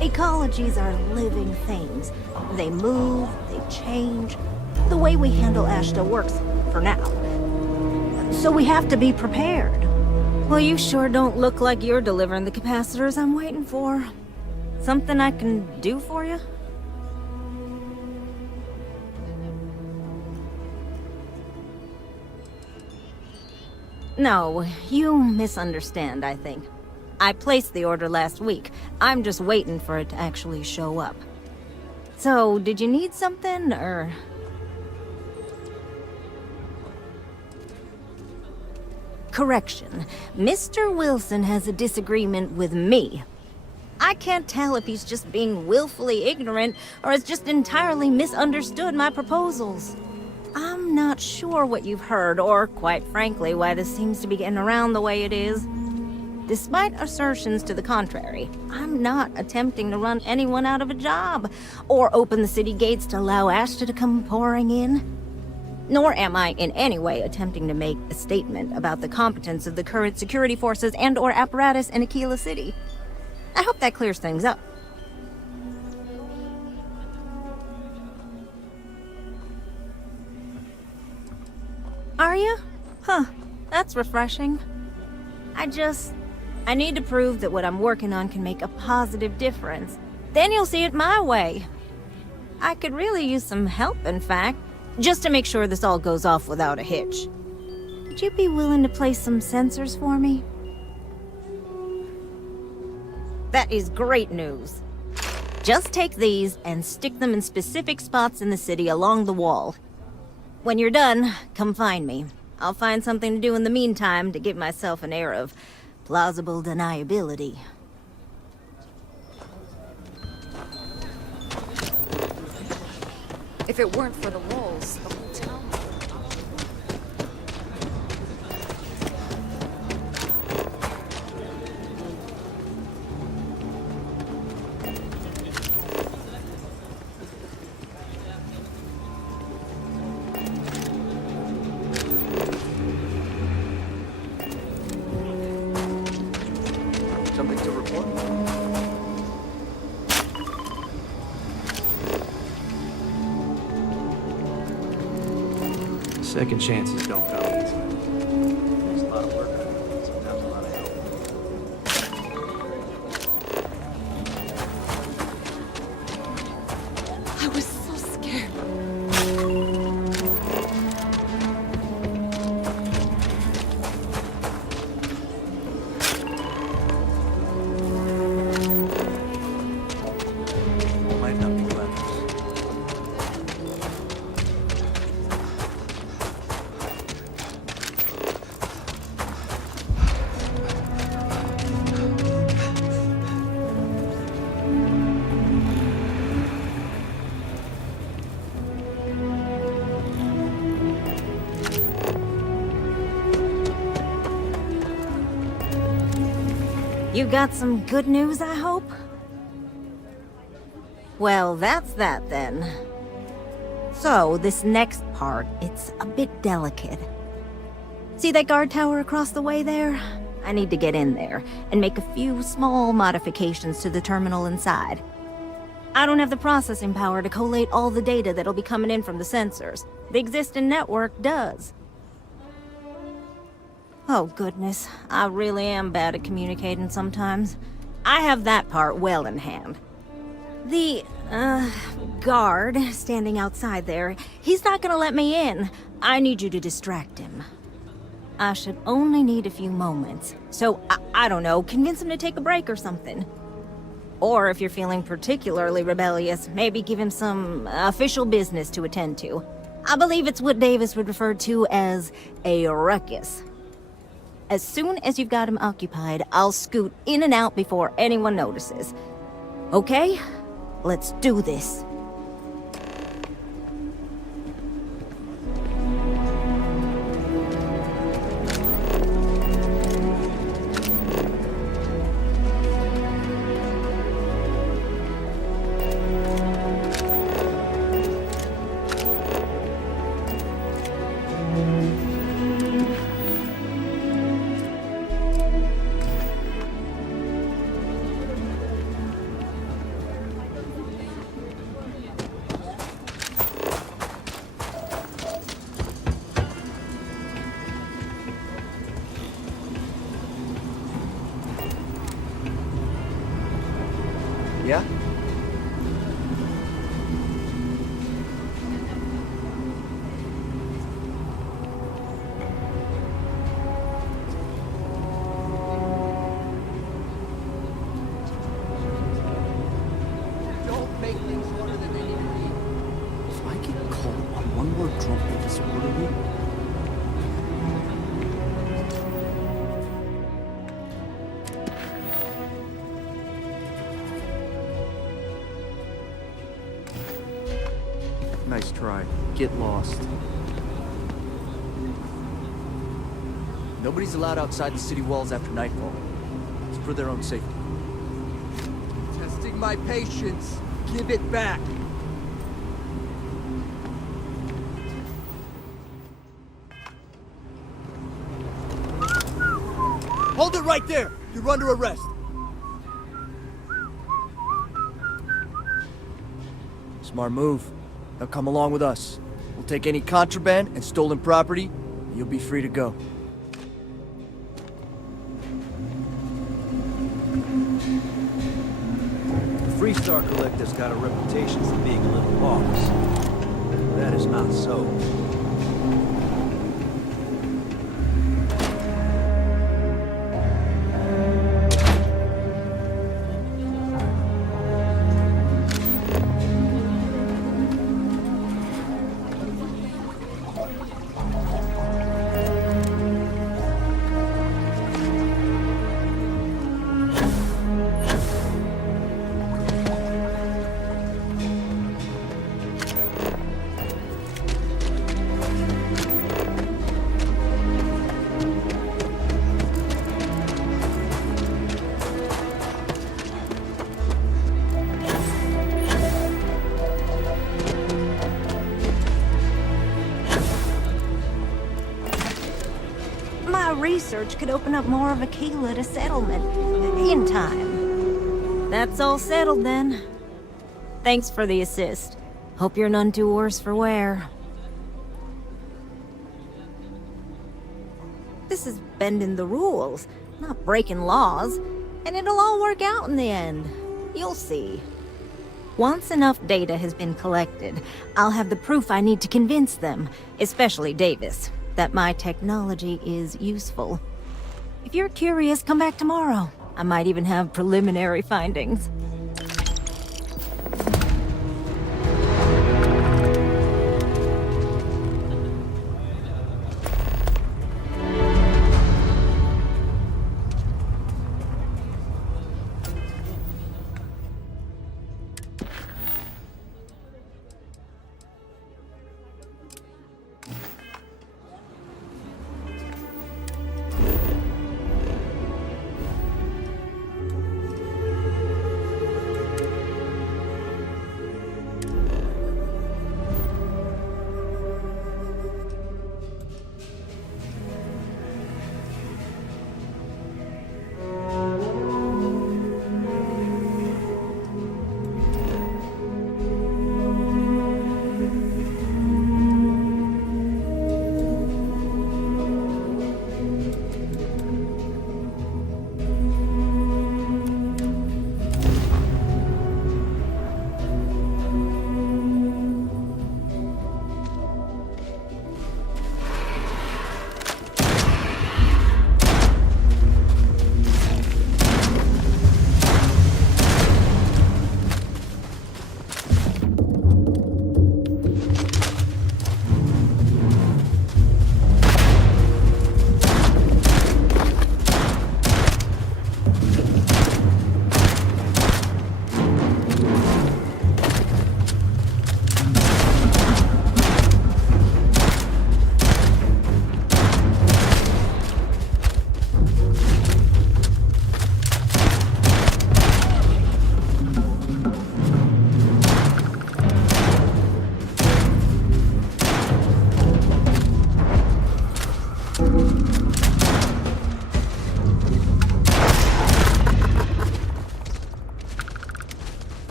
Ecologies are living things. They move, they change. The way we handle ash still works, for now. So we have to be prepared. Well, you sure don't look like you're delivering the capacitors I'm waiting for. Something I can do for you? No, you misunderstand, I think. I placed the order last week. I'm just waiting for it to actually show up. So, did you need something, or...? Correction. Mr. Wilson has a disagreement with me. I can't tell if he's just being willfully ignorant or has just entirely misunderstood my proposals. I'm not sure what you've heard, or quite frankly, why this seems to be getting around the way it is. Despite assertions to the contrary, I'm not attempting to run anyone out of a job, or open the city gates to allow Ashta to come pouring in. Nor am I in any way attempting to make a statement about the competence of the current security forces and/or apparatus in Aquila City. I hope that clears things up. Are you? Huh, that's refreshing. I need to prove that what I'm working on can make a positive difference. Then you'll see it my way. I could really use some help, in fact, just to make sure this all goes off without a hitch. Would you be willing to place some sensors for me? That is great news. Just take these and stick them in specific spots in the city along the wall. When you're done, come find me. I'll find something to do in the meantime to give myself an air of plausible deniability. If it weren't for the walls, the whole town... Something to report? Second chances don't come easy. There's a lot of work, sometimes a lot of help. I was so scared. Might not be clever. You got some good news, I hope? Well, that's that then. So, this next part, it's a bit delicate. See that guard tower across the way there? I need to get in there and make a few small modifications to the terminal inside. I don't have the processing power to collate all the data that'll be coming in from the sensors. The existing network does. Oh goodness, I really am bad at communicating sometimes. I have that part well in hand. The, guard standing outside there, he's not gonna let me in. I need you to distract him. I should only need a few moments. So, I don't know, convince him to take a break or something. Or if you're feeling particularly rebellious, maybe give him some official business to attend to. I believe it's what Davis would refer to as a ruckus. As soon as you've got him occupied, I'll scoot in and out before anyone notices. Okay? Let's do this. Yeah? Don't make things harder than they need to be. If I get caught on one more drunk or disorderly, nice try. Get lost. Nobody's allowed outside the city walls after nightfall. It's for their own safety. Testing my patience. Give it back. Hold it right there. You're under arrest. Smart move. Now come along with us. We'll take any contraband and stolen property, and you'll be free to go. The Freestar Collector's got a reputation for being a little boss. That is not so. Research could open up more of Aquila to settlement in time. That's all settled then. Thanks for the assist. Hope you're none too worse for wear. This is bending the rules, not breaking laws, and it'll all work out in the end. You'll see. Once enough data has been collected, I'll have the proof I need to convince them, especially Davis, that my technology is useful. If you're curious, come back tomorrow. I might even have preliminary findings.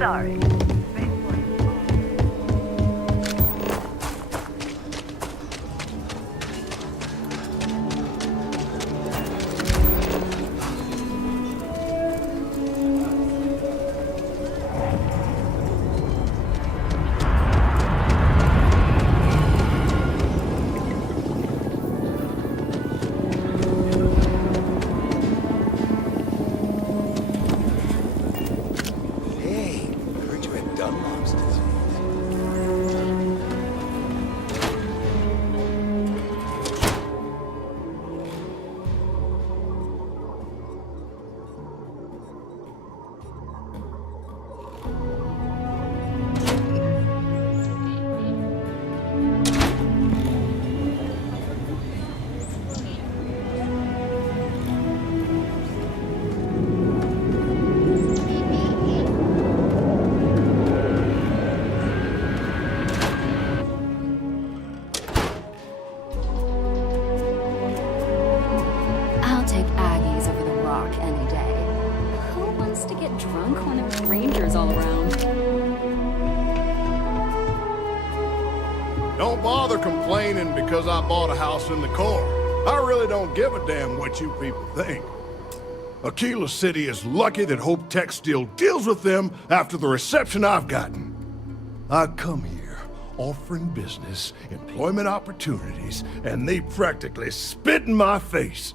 Sorry. I'll take Aggies over the Rock any day. Who wants to get drunk when there's rangers all around? Don't bother complaining because I bought a house in the core. I really don't give a damn what you people think. Aquila City is lucky that Hope Tech still deals with them after the reception I've gotten. I come here offering business, employment opportunities, and they practically spit in my face.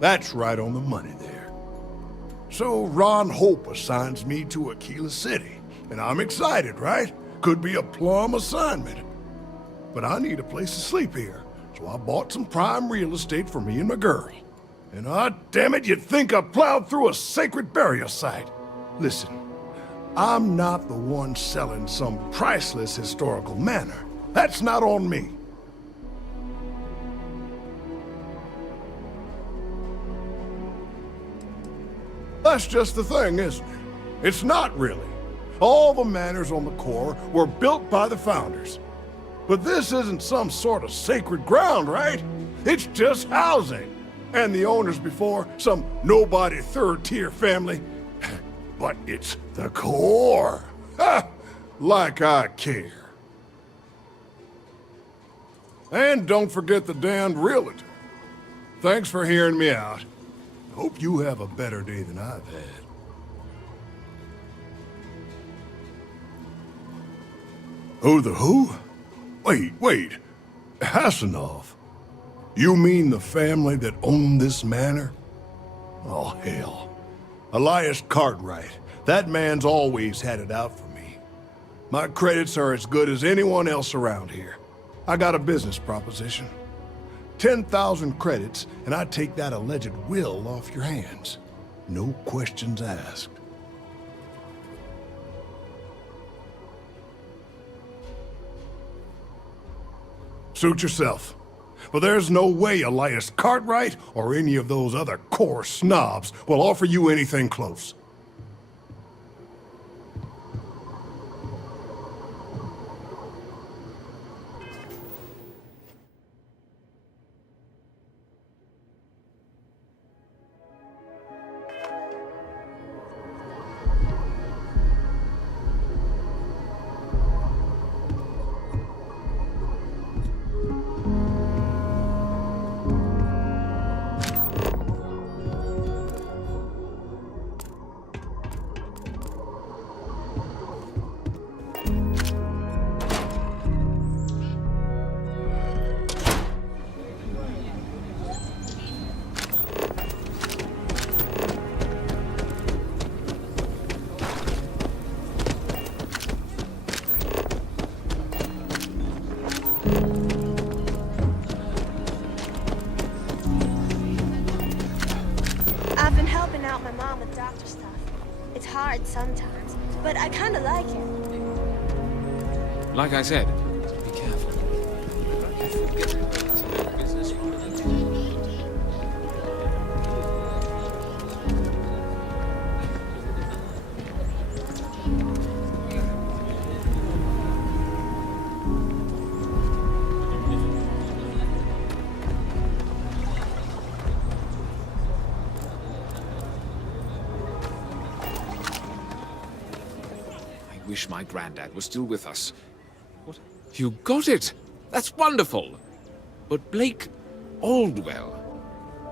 That's right on the money there. So Ron Hope assigns me to Aquila City, and I'm excited, right? Could be a plum assignment. But I need a place to sleep here, so I bought some prime real estate for me and my girl. And damn it, you'd think I plowed through a sacred burial site. Listen, I'm not the one selling some priceless historical manor. That's not on me. That's just the thing, isn't it? It's not really. All the manors on the core were built by the founders. But this isn't some sort of sacred ground, right? It's just housing. And the owners before, some nobody third-tier family. But it's the core. Ha! Like I care. And don't forget the damned realtor. Thanks for hearing me out. Hope you have a better day than I've had. Who the who? Wait. Hassanov. You mean the family that owned this manor? Oh, hell. Elias Cartwright. That man's always had it out for me. My credits are as good as anyone else around here. I got a business proposition. 10,000 credits, and I take that alleged will off your hands. No questions asked. Suit yourself. But there's no way Elias Cartwright or any of those other core snobs will offer you anything close. I've been helping out my mom with doctor stuff. It's hard sometimes, but I kind of like it. Like I said, be careful. Business wish my granddad was still with us. What? You got it! That's wonderful! But Blake Aldwell...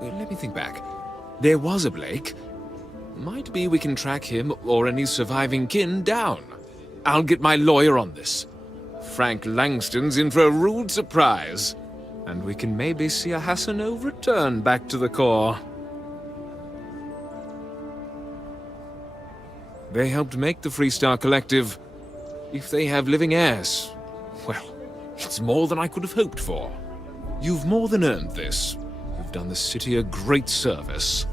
let me think back. There was a Blake. Might be we can track him or any surviving kin down. I'll get my lawyer on this. Frank Langston's in for a rude surprise. And we can maybe see a Hassano return back to the core. They helped make the Freestar Collective. If they have living heirs, well, it's more than I could have hoped for. You've more than earned this. You've done the city a great service.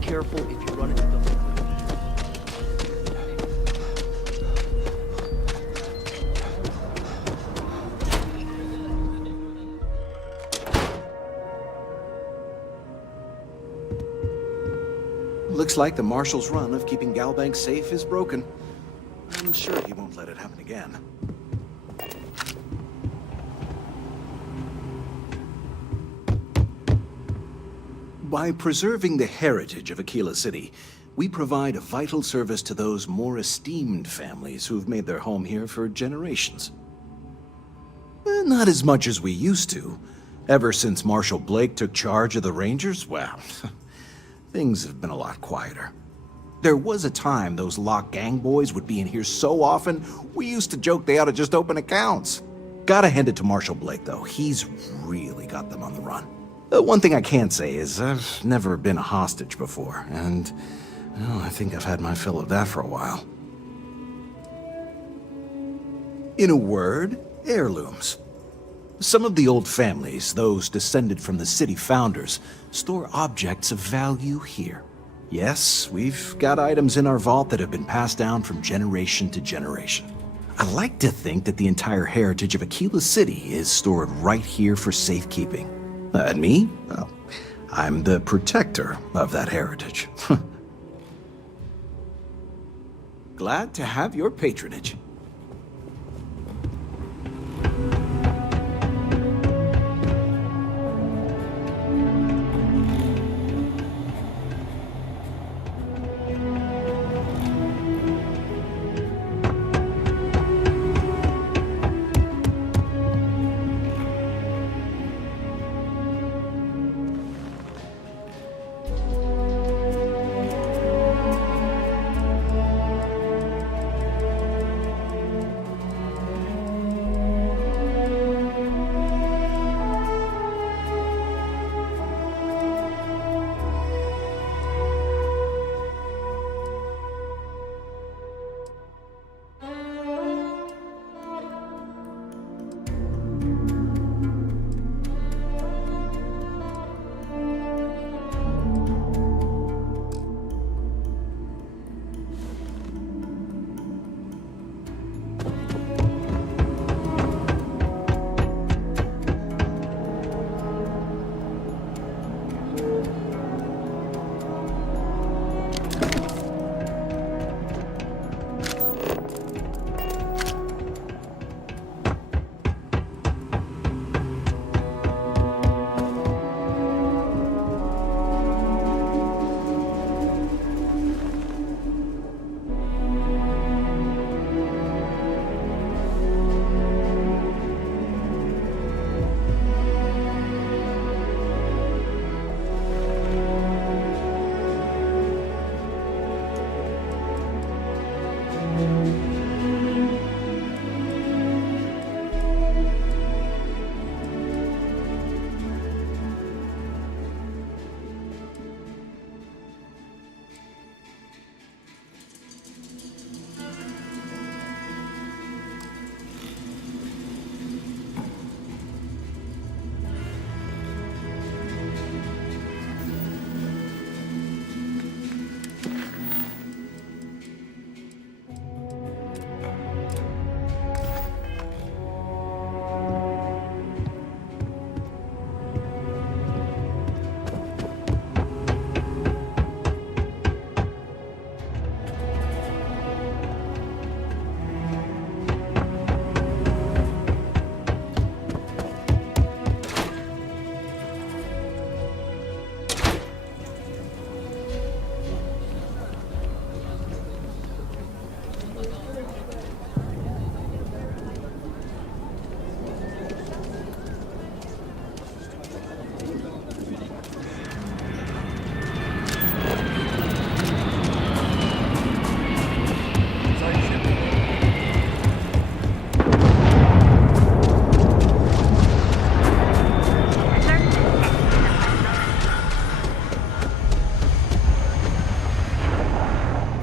Careful if you run into them. Looks like the Marshal's run of keeping Galbank safe is broken. I'm sure he won't let it happen again. By preserving the heritage of Aquila City, we provide a vital service to those more esteemed families who've made their home here for generations. Not as much as we used to. Ever since Marshal Blake took charge of the Rangers, well, things have been a lot quieter. There was a time those Locke gang boys would be in here so often, we used to joke they ought to just open accounts. Gotta hand it to Marshal Blake, though. He's really got them on the run. One thing I can say is I've never been a hostage before, and well, I think I've had my fill of that for a while. In a word, heirlooms. Some of the old families, those descended from the city founders, store objects of value here. Yes, we've got items in our vault that have been passed down from generation to generation. I like to think that the entire heritage of Aquila City is stored right here for safekeeping. And me? Well, I'm the protector of that heritage. Glad to have your patronage.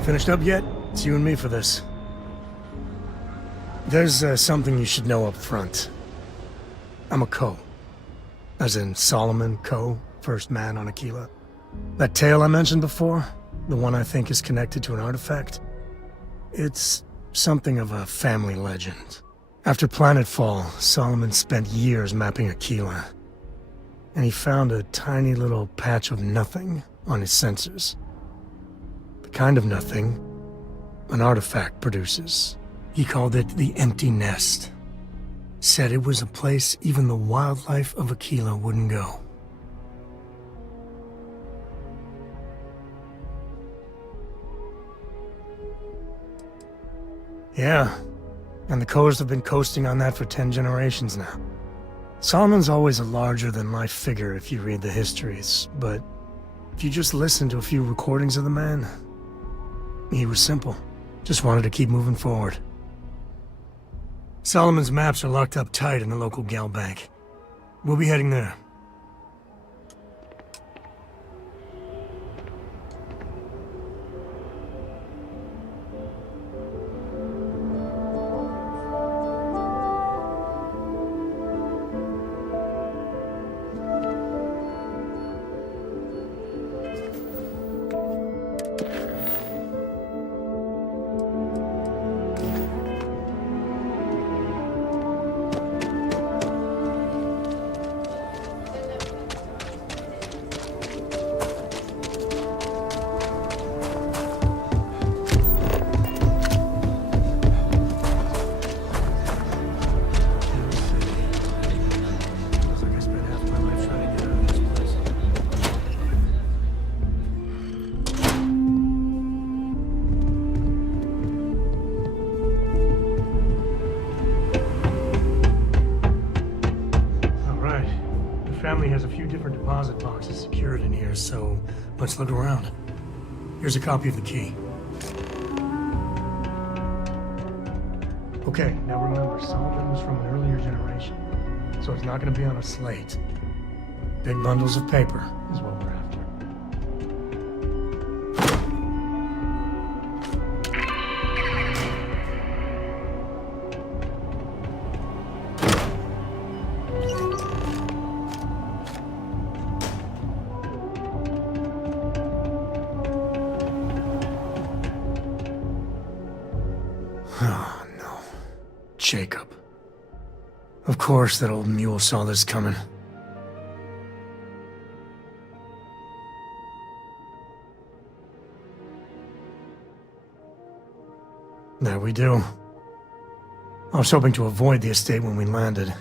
Finished up yet? It's you and me for this. There's something you should know up front. I'm a Co. As in Solomon Co., first man on Aquila. That tale I mentioned before, the one I think is connected to an artifact, it's something of a family legend. After Planetfall, Solomon spent years mapping Aquila, and he found a tiny little patch of nothing on his sensors. The kind of nothing an artifact produces. He called it the Empty Nest. Said it was a place even the wildlife of Aquila wouldn't go. Yeah, and the Coors have been coasting on that for 10 generations now. Solomon's always a larger-than-life figure if you read the histories, but if you just listen to a few recordings of the man, he was simple. Just wanted to keep moving forward. Solomon's maps are locked up tight in the local gal bank. We'll be heading there. Has a few different deposit boxes secured in here, so let's look around. Here's a copy of the key. Okay, now remember, Solomon was from an earlier generation, so it's not going to be on a slate. Big bundles of paper is what we're after. Oh, no. Jacob. Of course that old mule saw this coming. There we do. I was hoping to avoid the estate when we landed.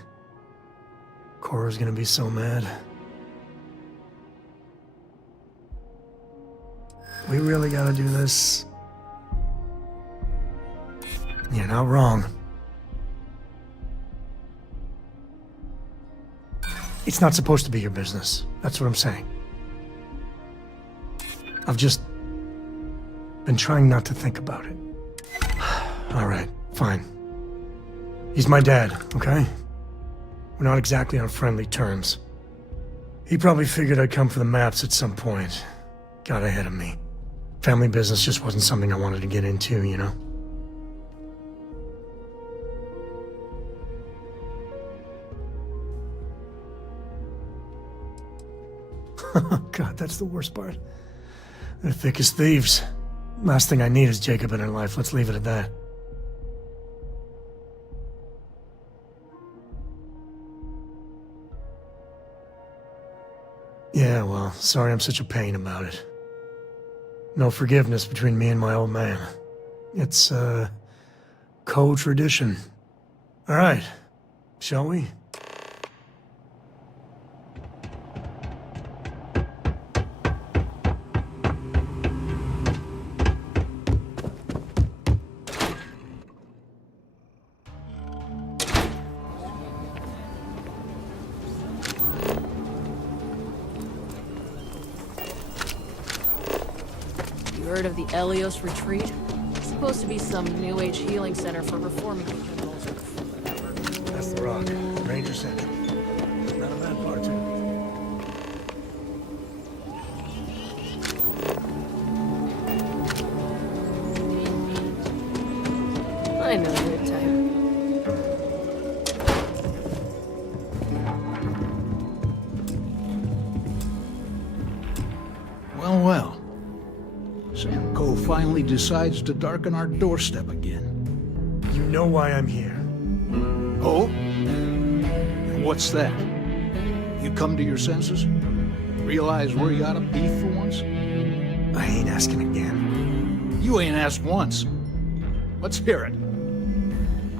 Cora's gonna be so mad. We really gotta do this. You're not wrong. It's not supposed to be your business. That's what I'm saying. I've just been trying not to think about it. Alright, fine. He's my dad, okay? We're not exactly on friendly terms. He probably figured I'd come for the maps at some point. Got ahead of me. Family business just wasn't something I wanted to get into, you know? God, that's the worst part. They're thick as thieves. Last thing I need is Jacob in her life. Let's leave it at that. Yeah, well, sorry I'm such a pain about it. No forgiveness between me and my old man. It's, co-tradition. All right, shall we? Heard of the Elios Retreat? It's supposed to be some new age healing center for reforming criminals. That's the rock. Ranger Central. Not a bad part, too. I know your type. Well, well. Sam Coe finally decides to darken our doorstep again. You know why I'm here. Oh? And what's that? You come to your senses? Realize where you ought to be for once? I ain't asking again. You ain't asked once. Let's hear it.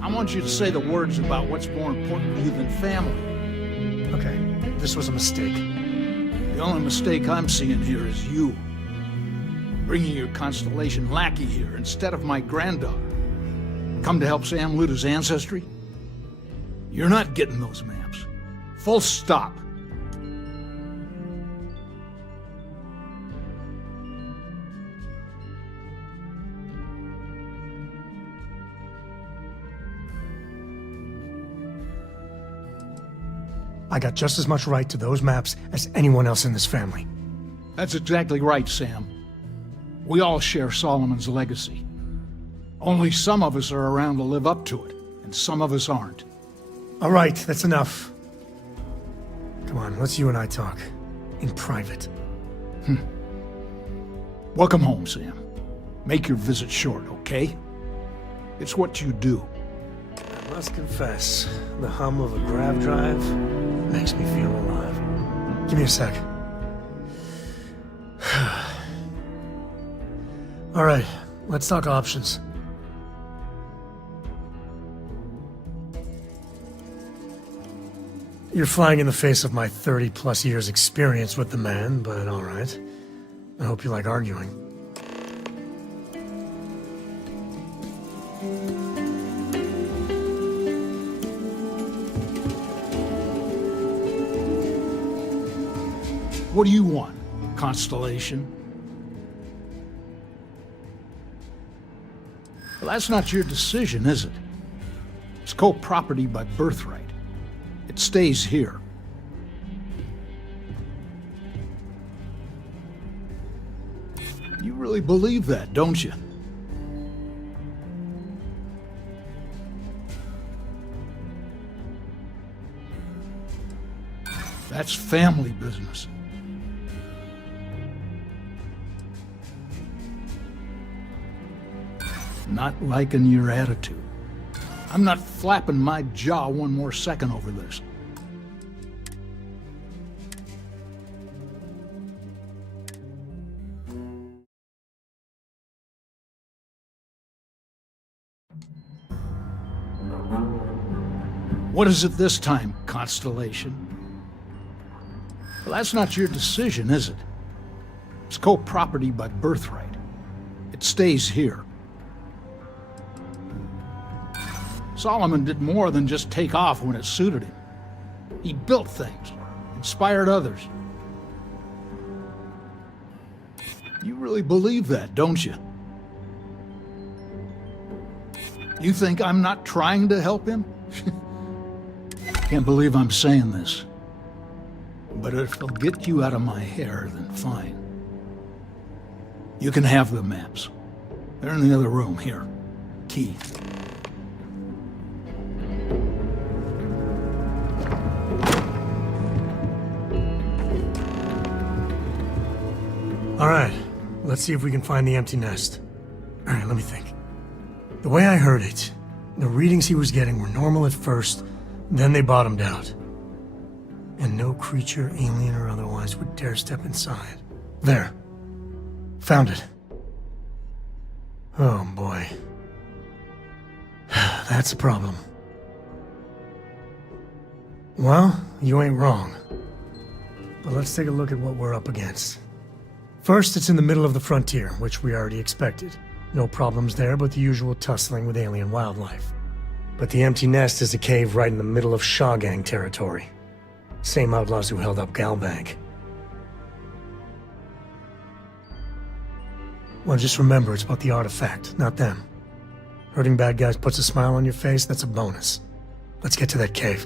I want you to say the words about what's more important to you than family. Okay, this was a mistake. The only mistake I'm seeing here is you. Bringing your Constellation lackey here instead of my granddaughter. Come to help Sam loot his ancestry? You're not getting those maps. Full stop. I got just as much right to those maps as anyone else in this family. That's exactly right, Sam. We all share Solomon's legacy. Only some of us are around to live up to it, and some of us aren't. All right, that's enough. Come on, let's you and I talk. In private. Welcome home, Sam. Make your visit short, okay? It's what you do. I must confess, the hum of a grav drive makes me feel alive. Give me a sec. All right, let's talk options. You're flying in the face of my 30-plus years experience with the man, but all right. I hope you like arguing. What do you want, Constellation? Well, that's not your decision, is it? It's co-property by birthright. It stays here. You really believe that, don't you? That's family business. Not liking your attitude. I'm not flapping my jaw one more second over this. What is it this time, Constellation? Well, that's not your decision, is it? It's co-property by birthright. It stays here. Solomon did more than just take off when it suited him. He built things, inspired others. You really believe that, don't you? You think I'm not trying to help him? Can't believe I'm saying this. But if it'll get you out of my hair, then fine. You can have the maps. They're in the other room, here. Key. All right, let's see if we can find the empty nest. All right, let me think. The way I heard it, the readings he was getting were normal at first, then they bottomed out. And no creature, alien or otherwise, would dare step inside. There. Found it. Oh boy. That's a problem. Well, you ain't wrong. But let's take a look at what we're up against. First, it's in the middle of the frontier, which we already expected. No problems there, but the usual tussling with alien wildlife. But the empty nest is a cave right in the middle of Shaw Gang territory. Same outlaws who held up Galbank. Well, just remember, it's about the artifact, not them. Hurting bad guys puts a smile on your face, that's a bonus. Let's get to that cave.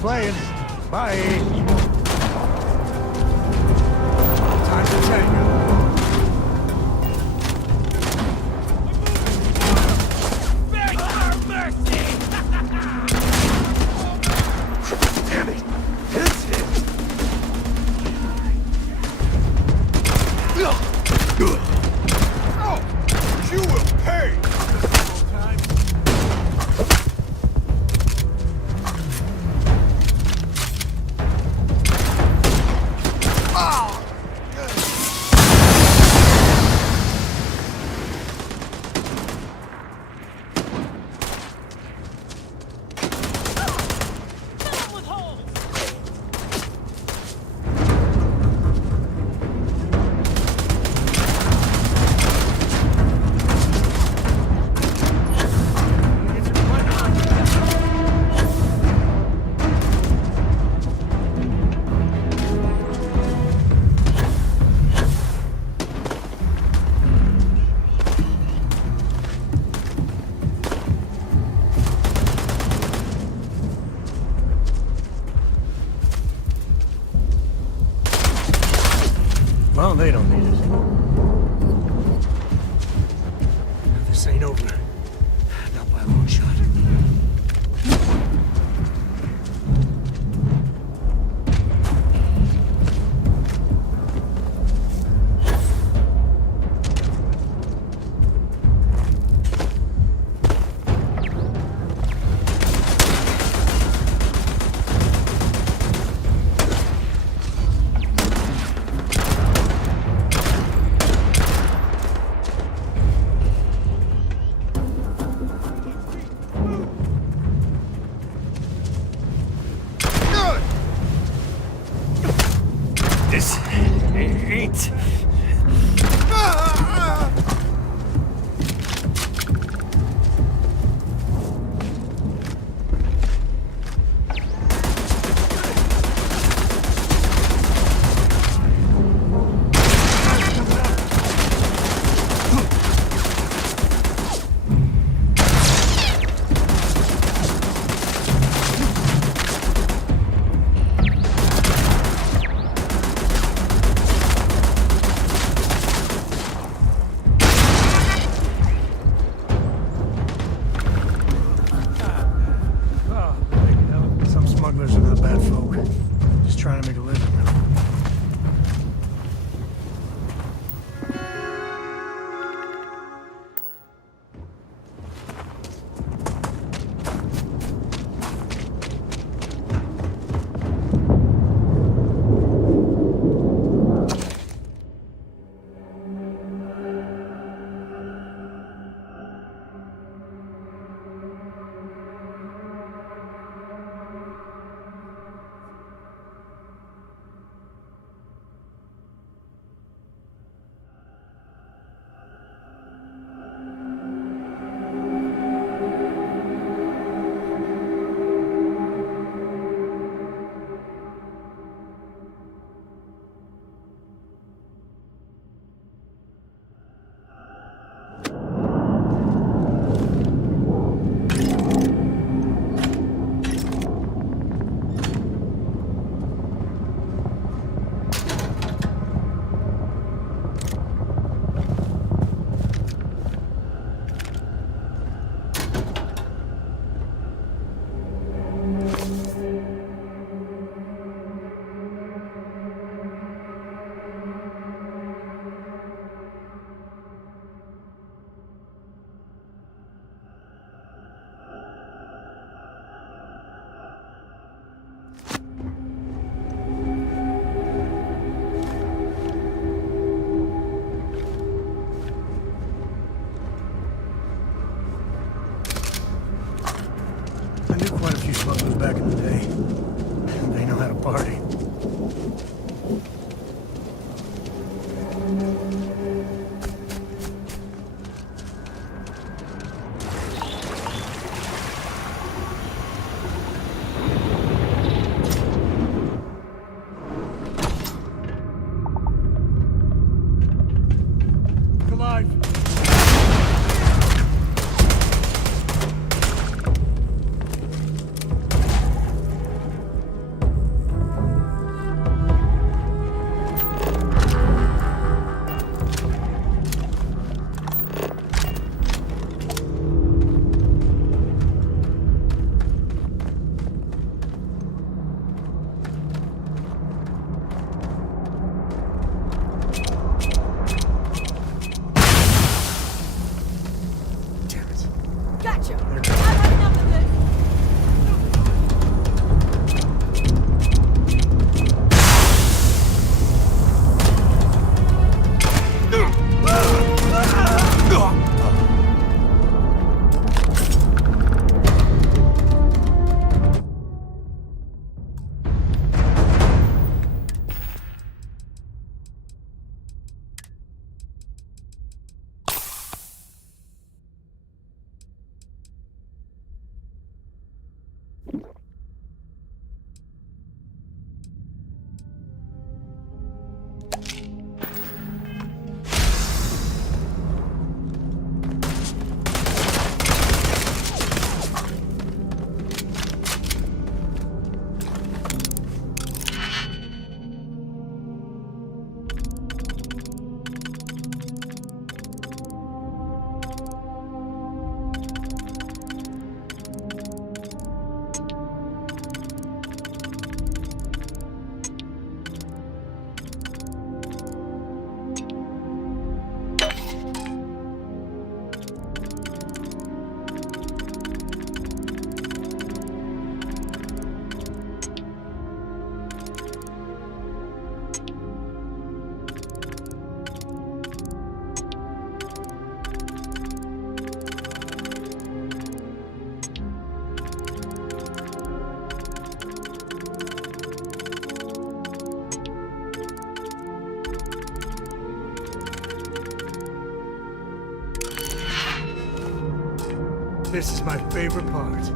Playing. Bye. Time to tango. Beg for mercy! Damn it. Hits it. Oh, you will pay! Well, they don't need it. This ain't over. Not by a long shot. This ain't... Some smugglers are not bad folk. Just trying to make a living, you know? I knew quite a few smugglers back in the day. They know how to party. Alive! This is my favorite part.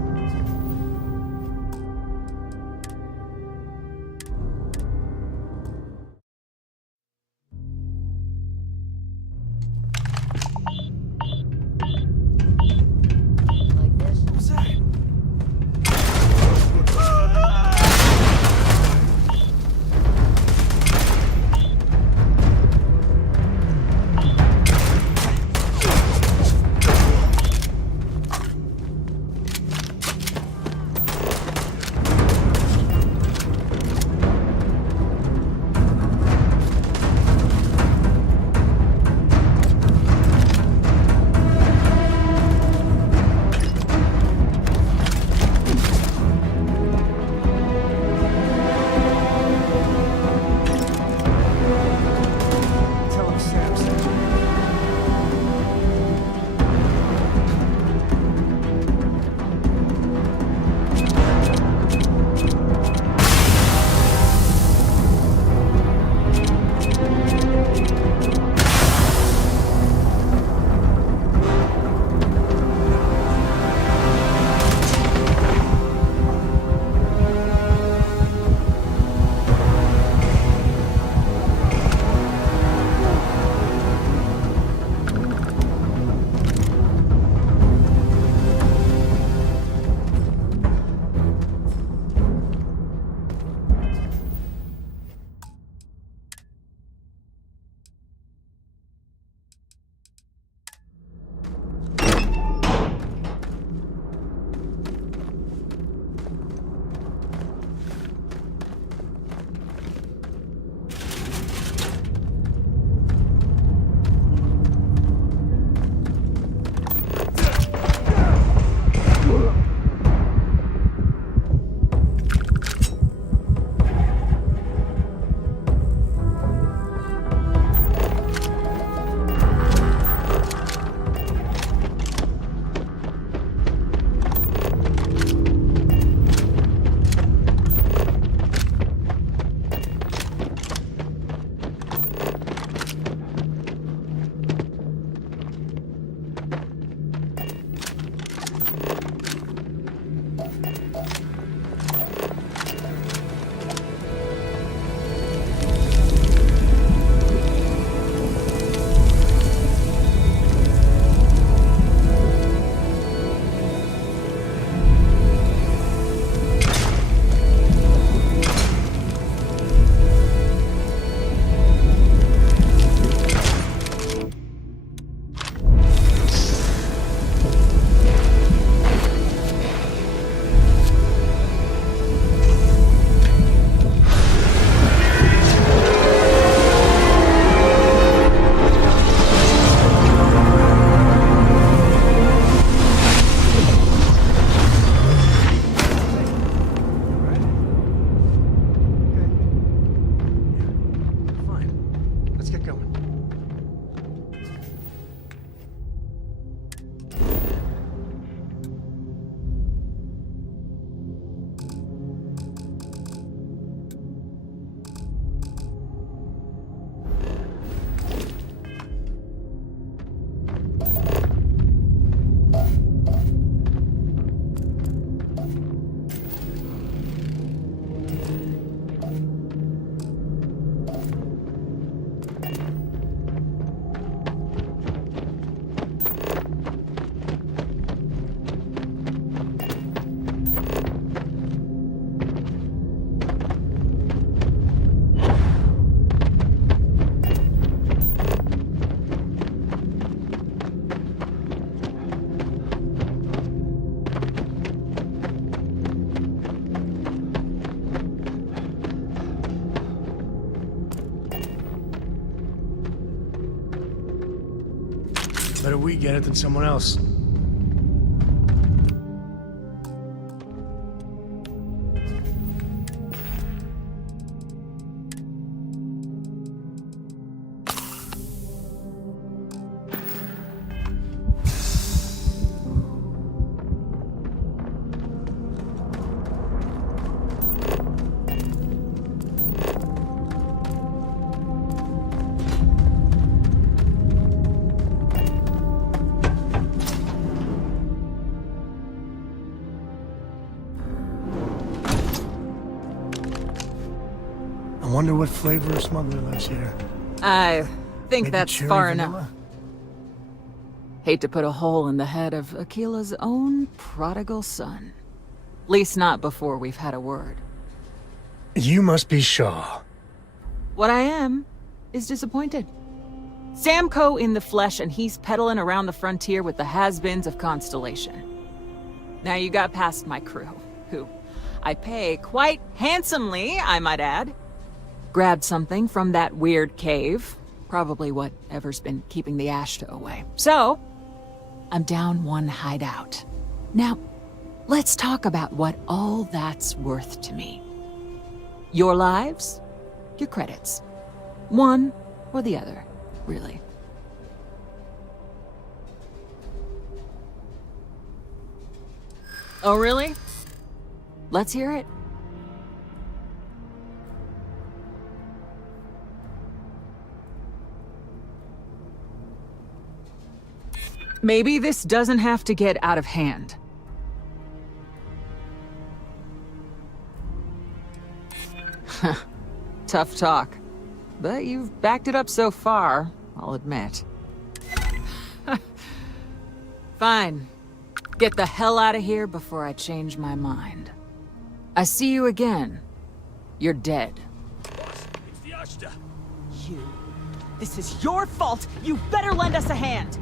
Better we get it than someone else. wonder what flavor of smuggler lives here. I think Maybe that's cherry far vanilla? enough. Hate to put a hole in the head of Akila's own prodigal son. Least not before we've had a word. You must be Shaw. What I am is disappointed. Samco in the flesh, and he's peddling around the frontier with the has-beens of Constellation. Now you got past my crew, who I pay quite handsomely, I might add. Grabbed something from that weird cave, probably whatever's been keeping the Ashta away. So, I'm down one hideout. Now, let's talk about what all that's worth to me. Your lives, your credits. One or the other, really. Oh, really? Let's hear it. Maybe this doesn't have to get out of hand. Tough talk. But you've backed it up so far, I'll admit. Fine. Get the hell out of here before I change my mind. I see you again. You're dead. It's the Ashta. You. This is your fault. You better lend us a hand.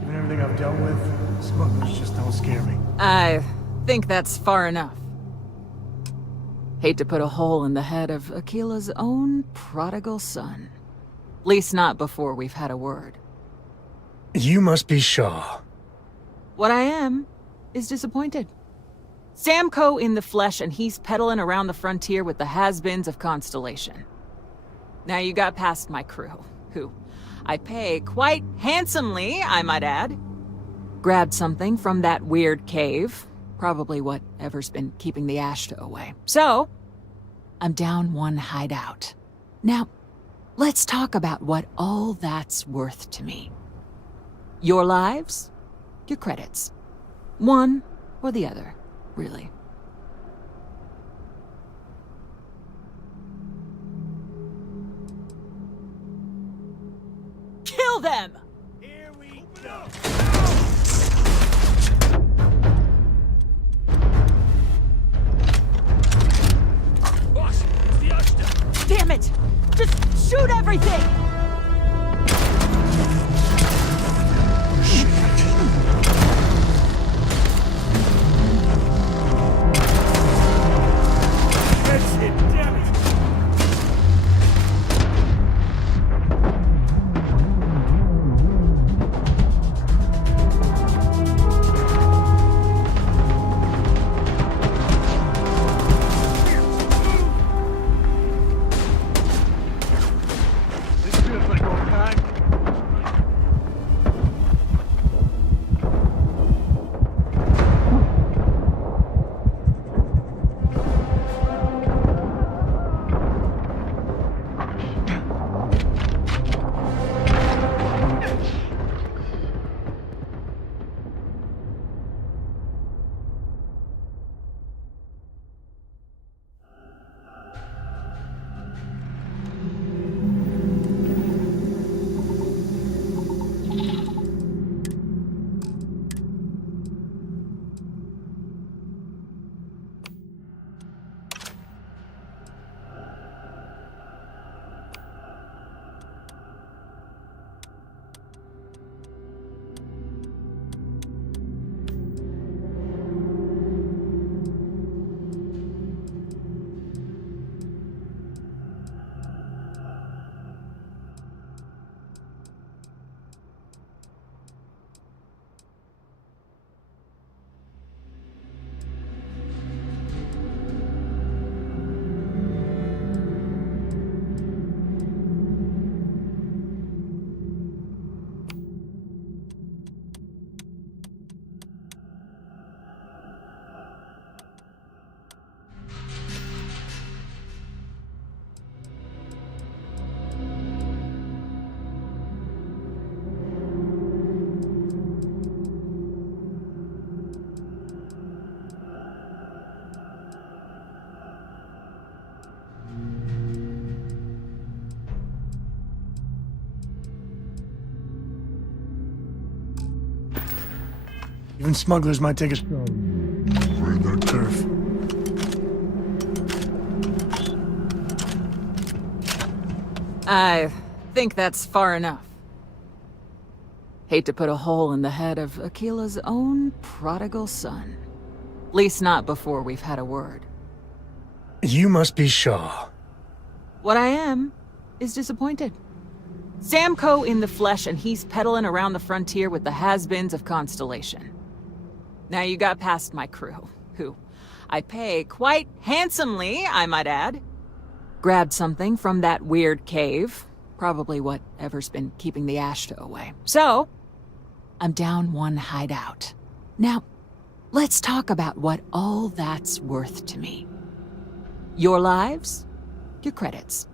Given everything I've dealt with, smugglers just don't scare me. I think that's far enough. Hate to put a hole in the head of Akila's own prodigal son. Least not before we've had a word. You must be Shaw. What I am is disappointed. Samco in the flesh, and he's peddling around the frontier with the has-beens of Constellation. Now you got past my crew, who I pay quite handsomely, I might add. Grabbed something from that weird cave, probably whatever's been keeping the Ashta away. So, I'm down one hideout. Now, let's talk about what all that's worth to me. Your lives, your credits. One or the other, really. Kill them! Here we go. Boss, it's the Ashta. Damn it! Just shoot everything! That's it, damn it. This Even smugglers might take a stroll. Raid their turf. I think that's far enough. Hate to put a hole in the head of Akila's own prodigal son. Least not before we've had a word. You must be Shaw. What I am is disappointed. Sam Coe in the flesh, and he's peddling around the frontier with the has-beens of Constellation. Now you got past my crew, who I pay quite handsomely, I might add. Grabbed something from that weird cave, probably whatever's been keeping the Ashta away. So, I'm down one hideout. Now, let's talk about what all that's worth to me. Your lives, your credits.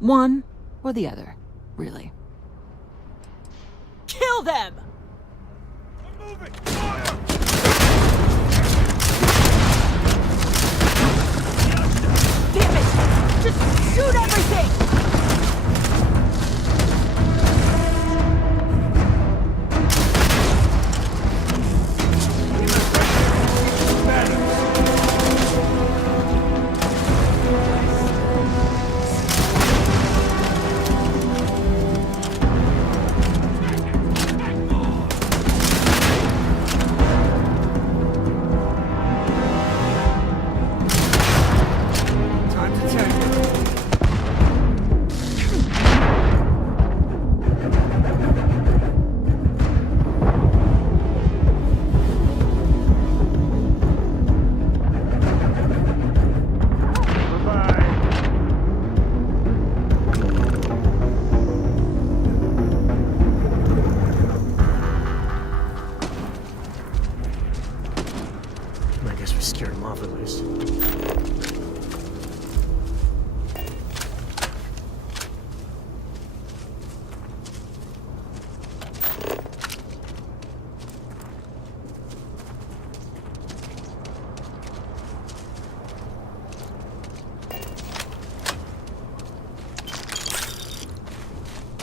One or the other, really. Kill them! Damn it! Just shoot everything!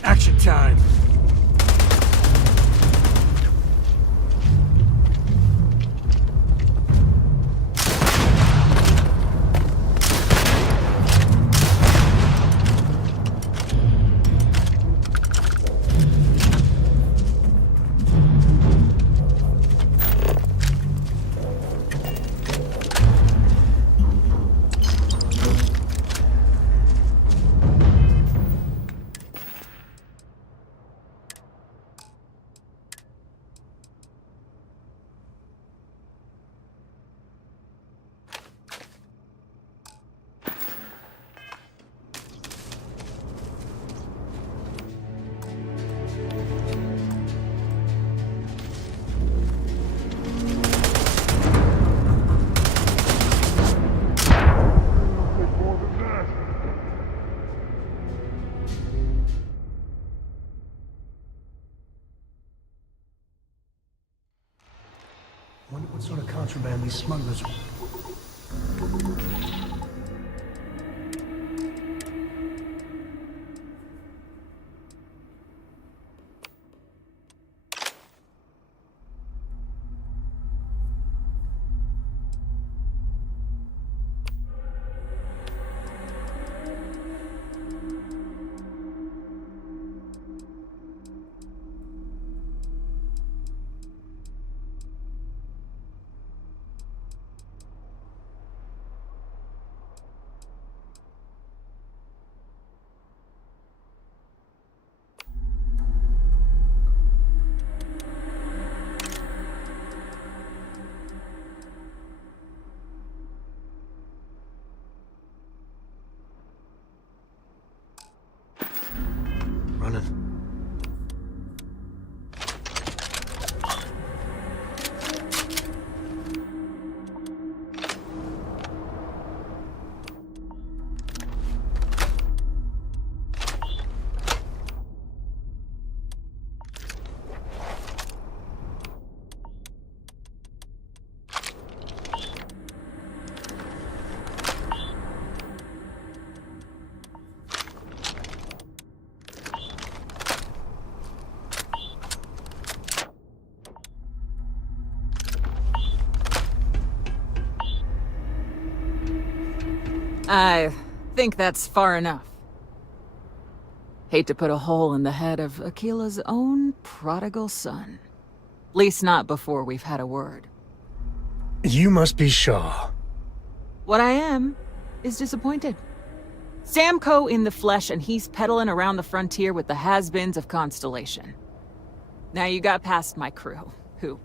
Action time! Wonder what sort of contraband these smugglers are. I think that's far enough. Hate to put a hole in the head of Akila's own prodigal son. Least not before we've had a word. You must be Shaw. What I am is disappointed. Sam Coe in the flesh, and he's peddling around the frontier with the has-beens of Constellation. Now you got past my crew, who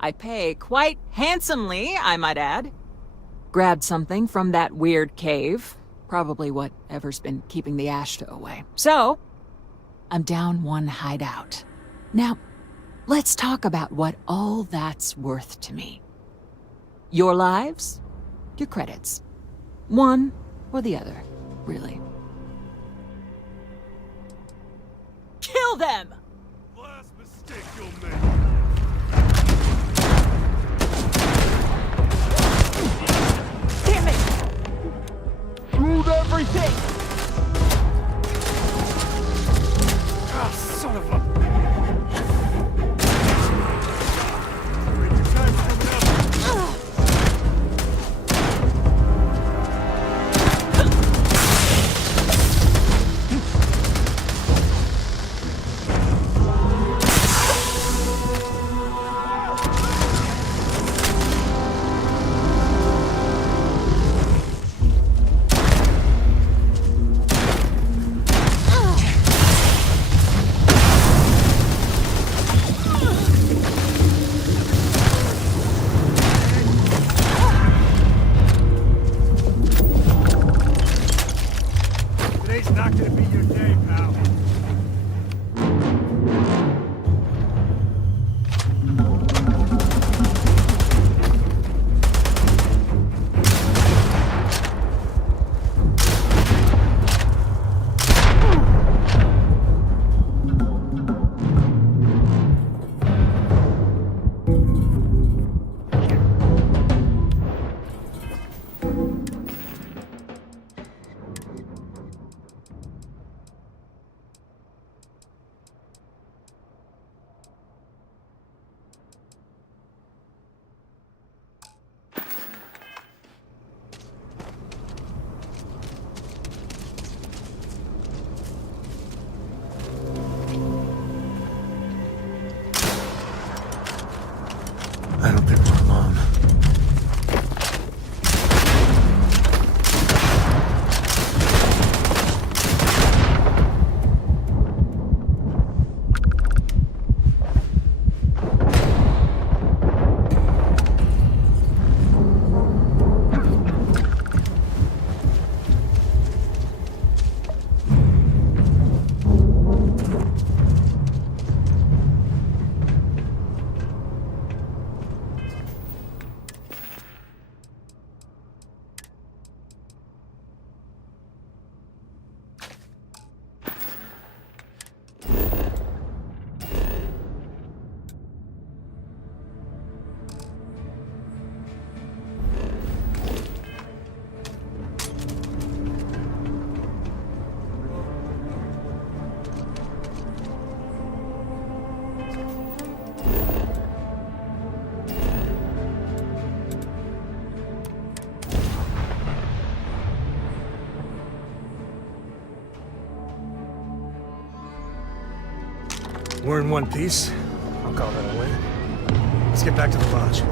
I pay quite handsomely, I might add. Grabbed something from that weird cave, probably whatever's been keeping the Ashta away. So, I'm down one hideout. Now, let's talk about what all that's worth to me. Your lives, your credits. One or the other, really. Kill them! Last mistake you'll make. Damn it! Move everything! Ah, son of a... Today's not gonna be your day, pal. I don't think we're alone. We're in one piece. I'll call that a win. Let's get back to the lodge.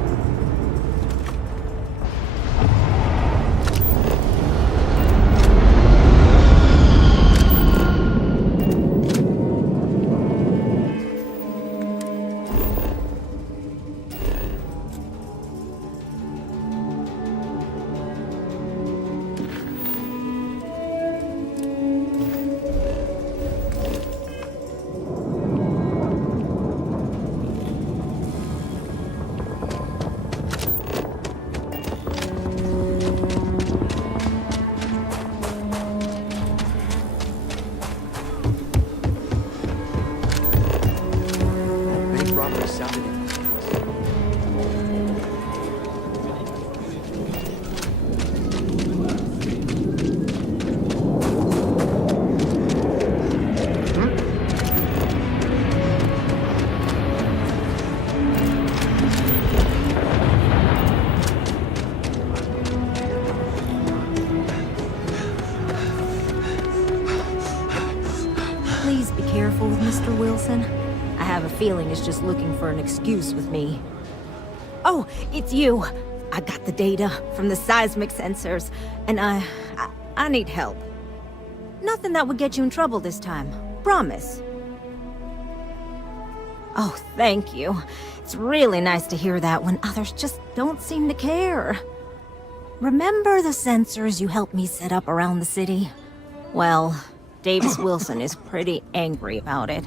I have a feeling it's just looking for an excuse with me. Oh, it's you! I got the data from the seismic sensors, and I need help. Nothing that would get you in trouble this time. Promise. Oh, thank you. It's really nice to hear that when others just don't seem to care. Remember the sensors you helped me set up around the city? Well, Davis Wilson is pretty angry about it.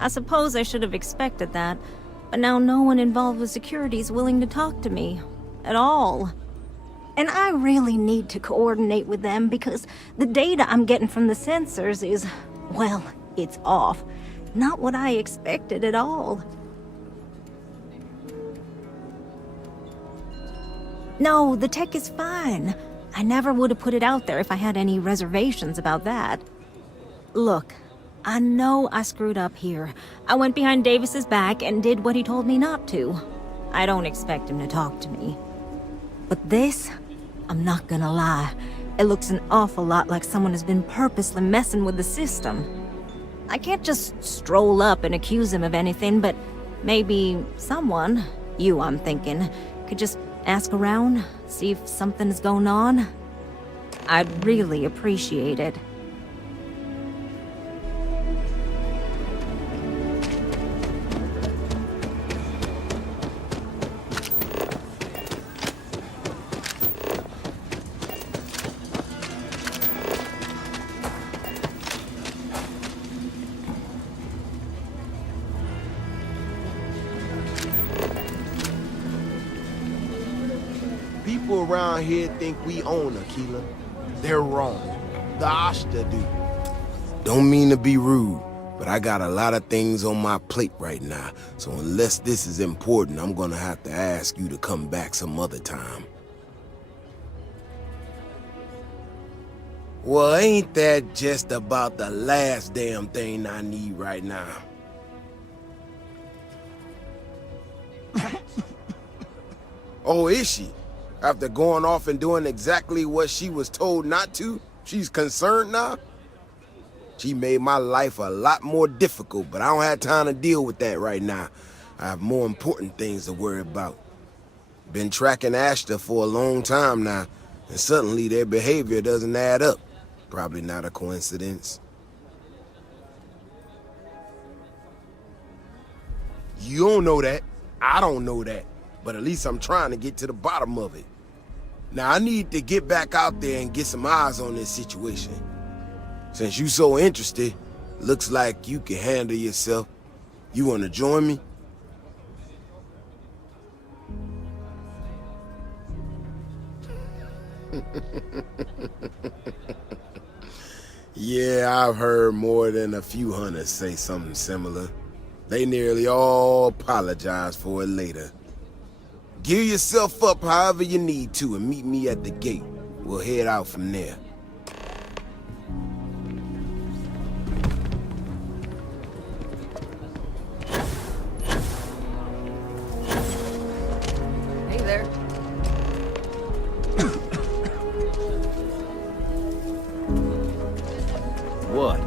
I suppose I should have expected that, but now no one involved with security is willing to talk to me. At all. And I really need to coordinate with them because the data I'm getting from the sensors is, well, it's off. Not what I expected at all. No, the tech is fine. I never would have put it out there if I had any reservations about that. Look, I know I screwed up here. I went behind Davis's back and did what he told me not to. I don't expect him to talk to me. But this, I'm not gonna lie, it looks an awful lot like someone has been purposely messing with the system. I can't just stroll up and accuse him of anything, but maybe someone, you I'm thinking, could just ask around, see if something's going on. I'd really appreciate it. People around here think we own Aquila. They're wrong. The Ashta do. Don't mean to be rude, but I got a lot of things on my plate right now, so unless this is important, I'm gonna have to ask you to come back some other time. Well, ain't that just about the last damn thing I need right now? Oh, is she? After going off and doing exactly what she was told not to, she's concerned now? She made my life a lot more difficult, but I don't have time to deal with that right now. I have more important things to worry about. Been tracking Ashta for a long time now, and suddenly their behavior doesn't add up. Probably not a coincidence. You don't know that. I don't know that. But at least I'm trying to get to the bottom of it. Now, I need to get back out there and get some eyes on this situation. Since you so interested, looks like you can handle yourself. You want to join me? Yeah, I've heard more than a few hunters say something similar. They nearly all apologize for it later. Gear yourself up however you need to and meet me at the gate. We'll head out from there. Hey there. What?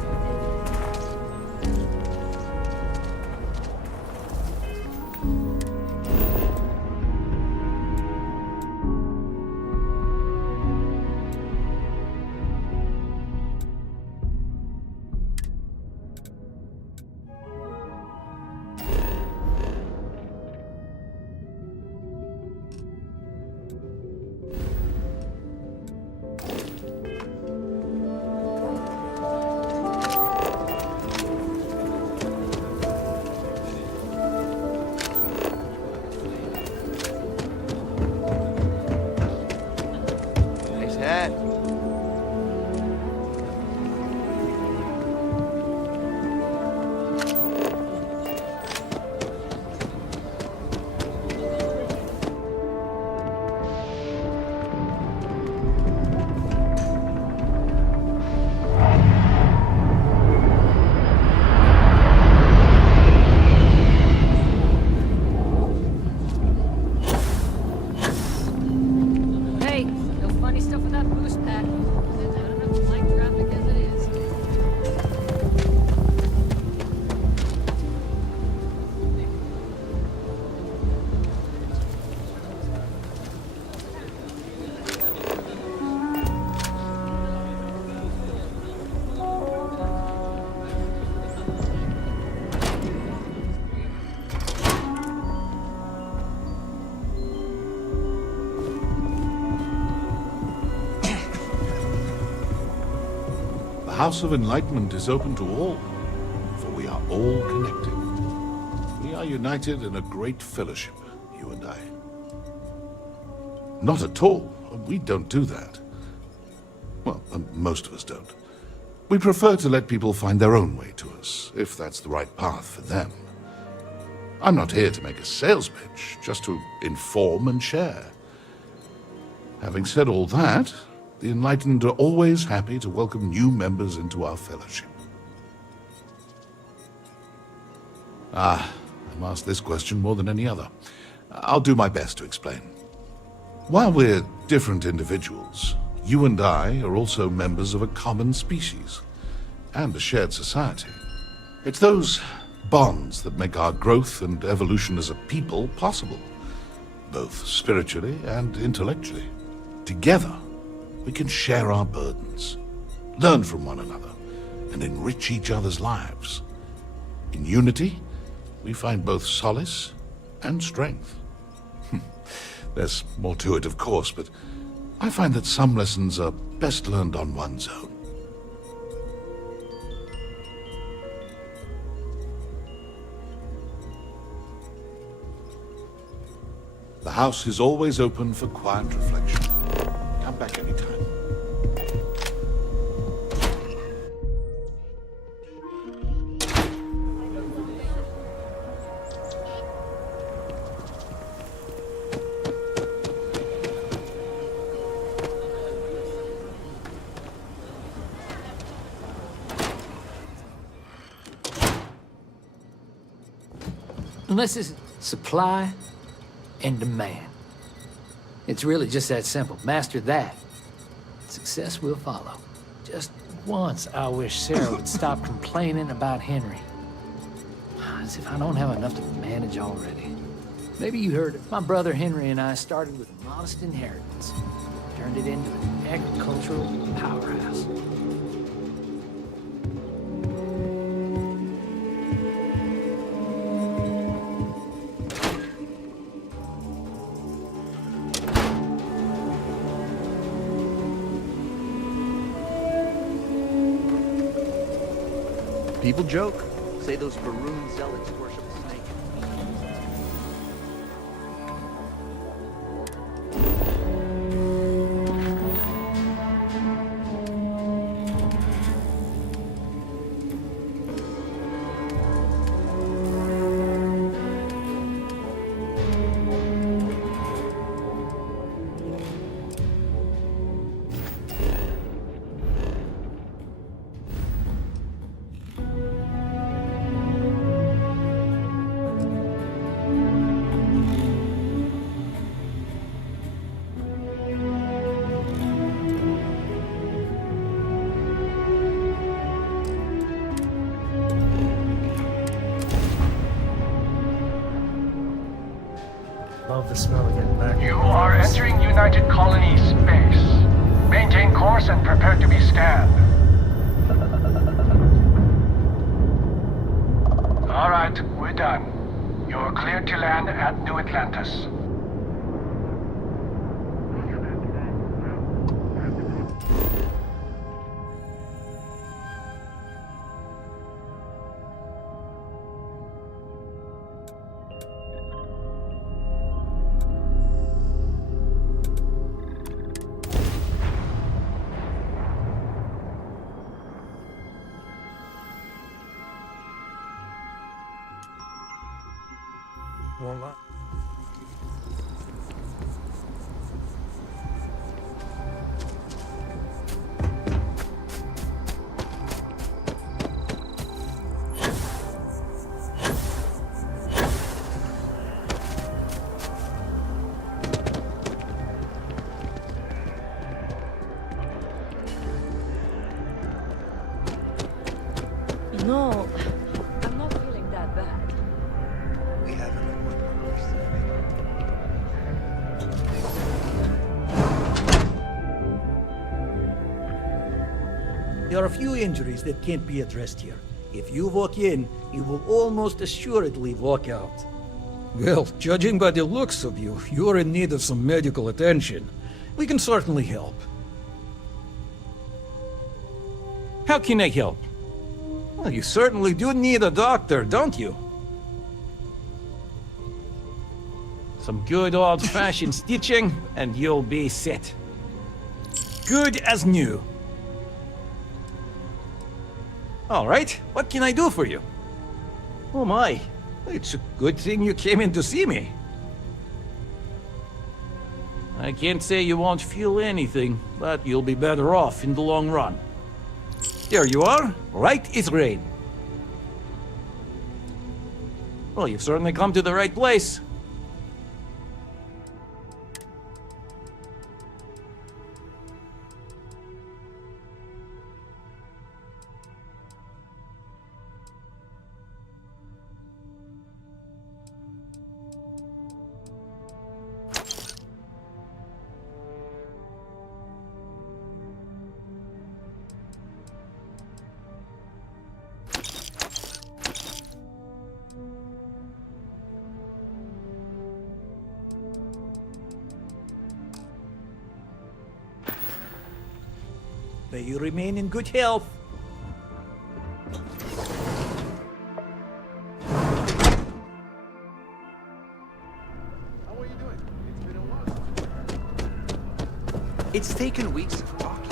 House of Enlightenment is open to all, for we are all connected. We are united in a great fellowship, you and I. Not at all. We don't do that. Well, most of us don't. We prefer to let people find their own way to us, if that's the right path for them. I'm not here to make a sales pitch, just to inform and share. Having said all that, the Enlightened are always happy to welcome new members into our fellowship. I'm asked this question more than any other. I'll do my best to explain. While we're different individuals, you and I are also members of a common species and a shared society. It's those bonds that make our growth and evolution as a people possible, both spiritually and intellectually. Together, we can share our burdens, learn from one another, and enrich each other's lives. In unity, we find both solace and strength. There's more to it, of course, but I find that some lessons are best learned on one's own. The house is always open for quiet reflection. Come back anytime. Unless it's supply and demand. It's really just that simple. Master that. Success will follow. Just once I wish Sarah would stop complaining about Henry. As if I don't have enough to manage already. Maybe you heard it. My brother Henry and I started with a modest inheritance. Turned it into an agricultural powerhouse. People joke. Say those Baroon zealots worship a snake. Love the smell of getting back. You are entering United Colony space. Maintain course and prepare to be scanned. All right, we're done. You're cleared to land at New Atlantis. Won't lie. No, I'm not feeling that bad. We have an There are a few injuries that can't be addressed here. If you walk in, you will almost assuredly walk out. Well, judging by the looks of you, you're in need of some medical attention. We can certainly help. How can I help? Well, you certainly do need a doctor, don't you? Some good old-fashioned stitching, and you'll be set. Good as new. All right, what can I do for you? Oh my, it's a good thing you came in to see me. I can't say you won't feel anything, but you'll be better off in the long run. There you are, right as rain. Well, you've certainly come to the right place. May you remain in good health. It's taken weeks of talking.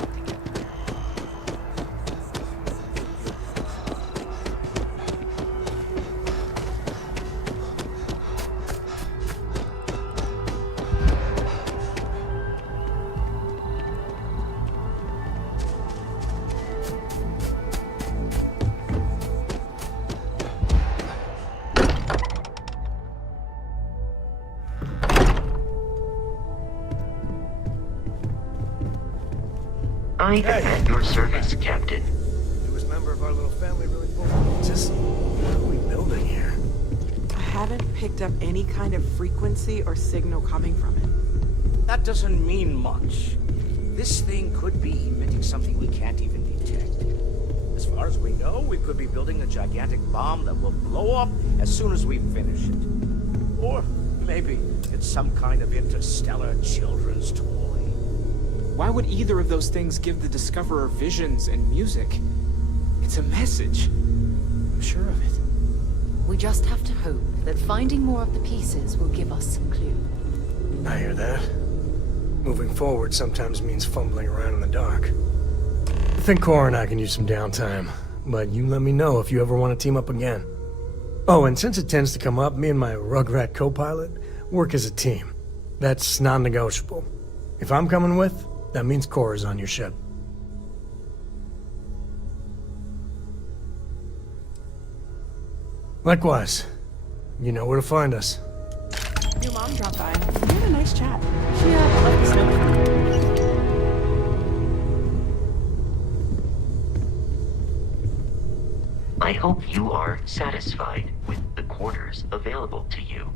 I am at your service, Captain. Newest member of our little family, really cool. Just what are we building here? I haven't picked up any kind of frequency or signal coming from it. That doesn't mean much. This thing could be emitting something we can't even detect. As far as we know, we could be building a gigantic bomb that will blow up as soon as we finish it. Or maybe it's some kind of interstellar children's toy. Why would either of those things give the Discoverer visions and music? It's a message. I'm sure of it. We just have to hope that finding more of the pieces will give us some clue. I hear that. Moving forward sometimes means fumbling around in the dark. I think Cora and I can use some downtime, but you let me know if you ever want to team up again. Oh, and since it tends to come up, me and my Rugrat co-pilot work as a team. That's non-negotiable. If I'm coming with, that means Cora's on your ship. Likewise, you know where to find us. Your mom dropped by. We had a nice chat. Yeah, let us know. I hope you are satisfied with the quarters available to you.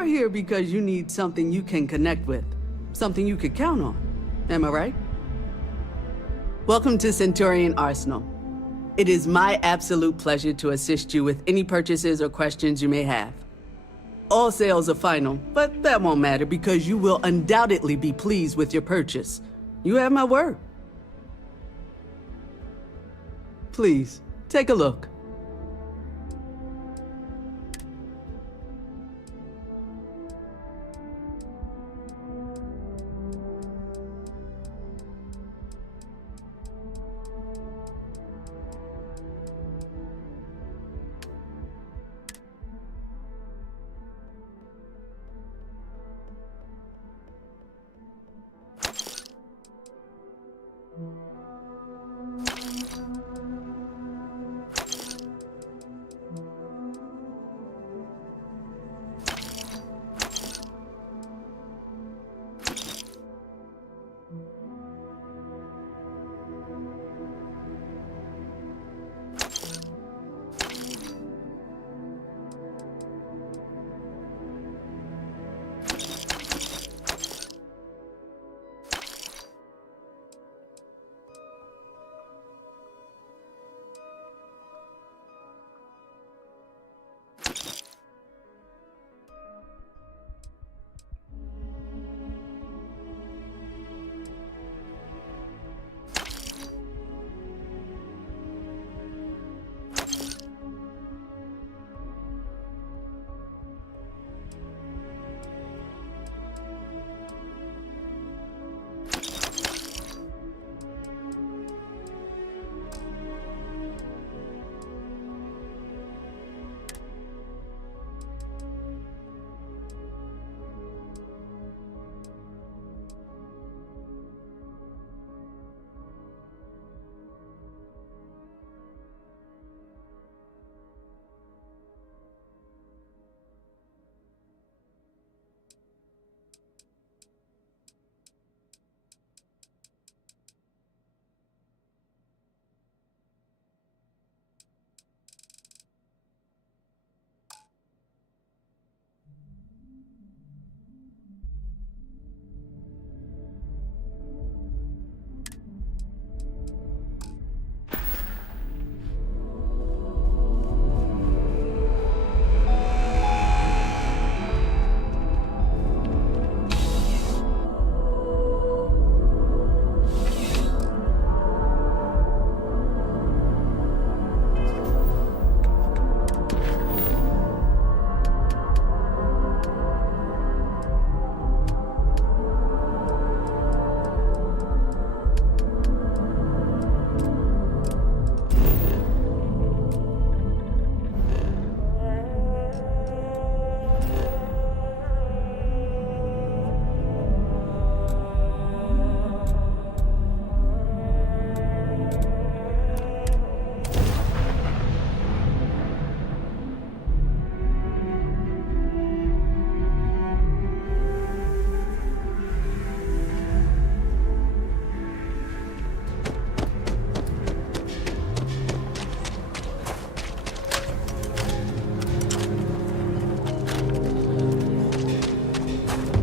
You're here because you need something you can connect with, something you could count on. Am I right? Welcome to Centurion Arsenal. It is my absolute pleasure to assist you with any purchases or questions you may have. All sales are final, but that won't matter because you will undoubtedly be pleased with your purchase. You have my word. Please, take a look.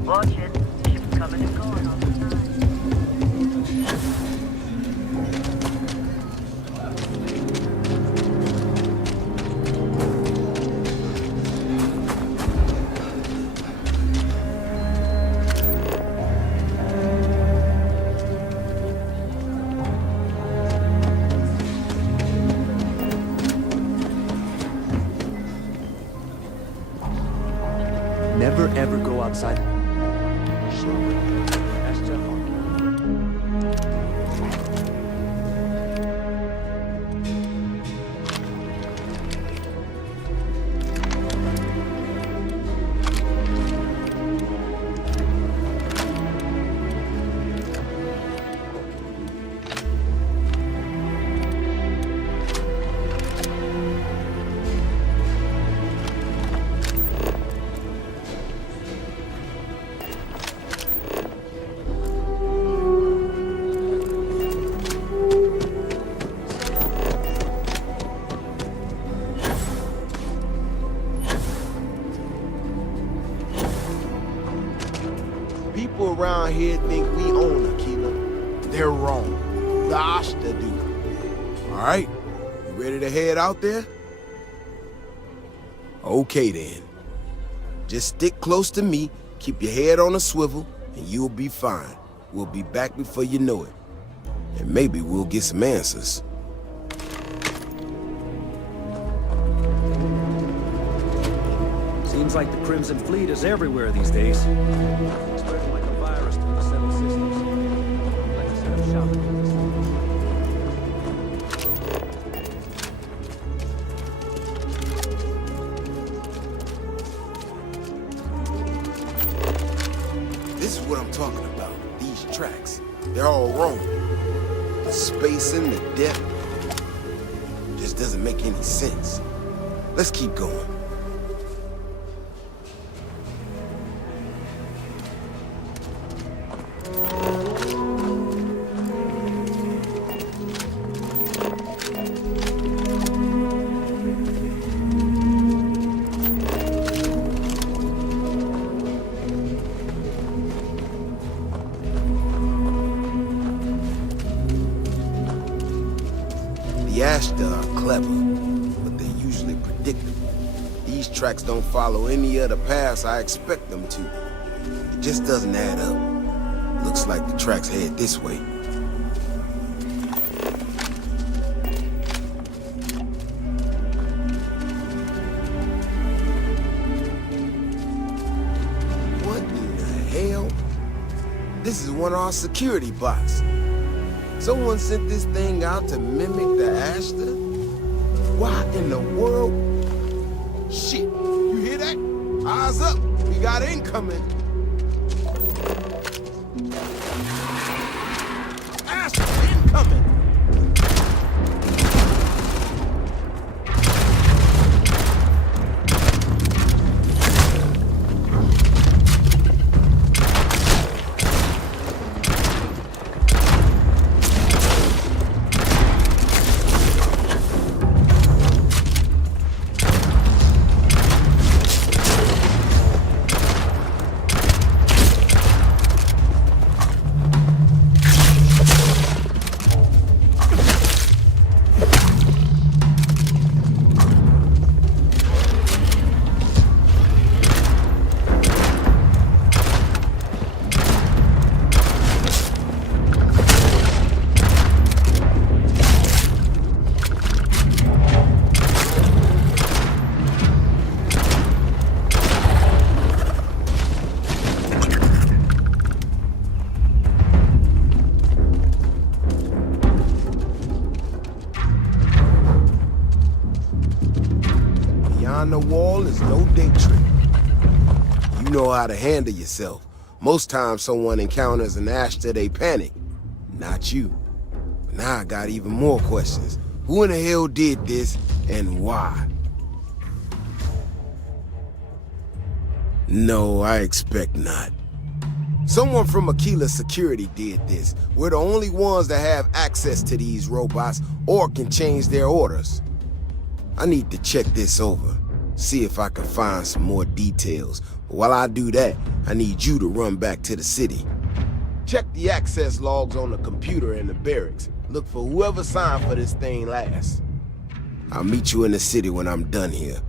Watch it. Ships coming and going all the time. Never ever go outside. here think we own Aquila. They're wrong. The Ashta do. Alright? You ready to head out there? Okay then. Just stick close to me, keep your head on a swivel, and you'll be fine. We'll be back before you know it. And maybe we'll get some answers. Seems like the Crimson Fleet is everywhere these days. Spreading like a virus through the settled systems. Like a set of shopping. This is what I'm talking about. These tracks. They're all wrong. The spacing, the depth, just doesn't make any sense. Let's keep going. The Ashta are clever, but they're usually predictable. These tracks don't follow any other paths I expect them to. It just doesn't add up. Looks like the tracks head this way. What in the hell? This is one of our security bots. Someone sent this thing out to mimic the Ashta? Why in the world? Shit, you hear that? Eyes up, we got incoming. Ashta incoming! Beyond the wall is no day trip. You know how to handle yourself. Most times someone encounters an Ashta, they panic. Not you. Now I got even more questions. Who in the hell did this, and why? No, I expect not. Someone from Aquila Security did this. We're the only ones that have access to these robots or can change their orders. I need to check this over, see if I can find some more details. But while I do that, I need you to run back to the city. Check the access logs on the computer in the barracks. Look for whoever signed for this thing last. I'll meet you in the city when I'm done here.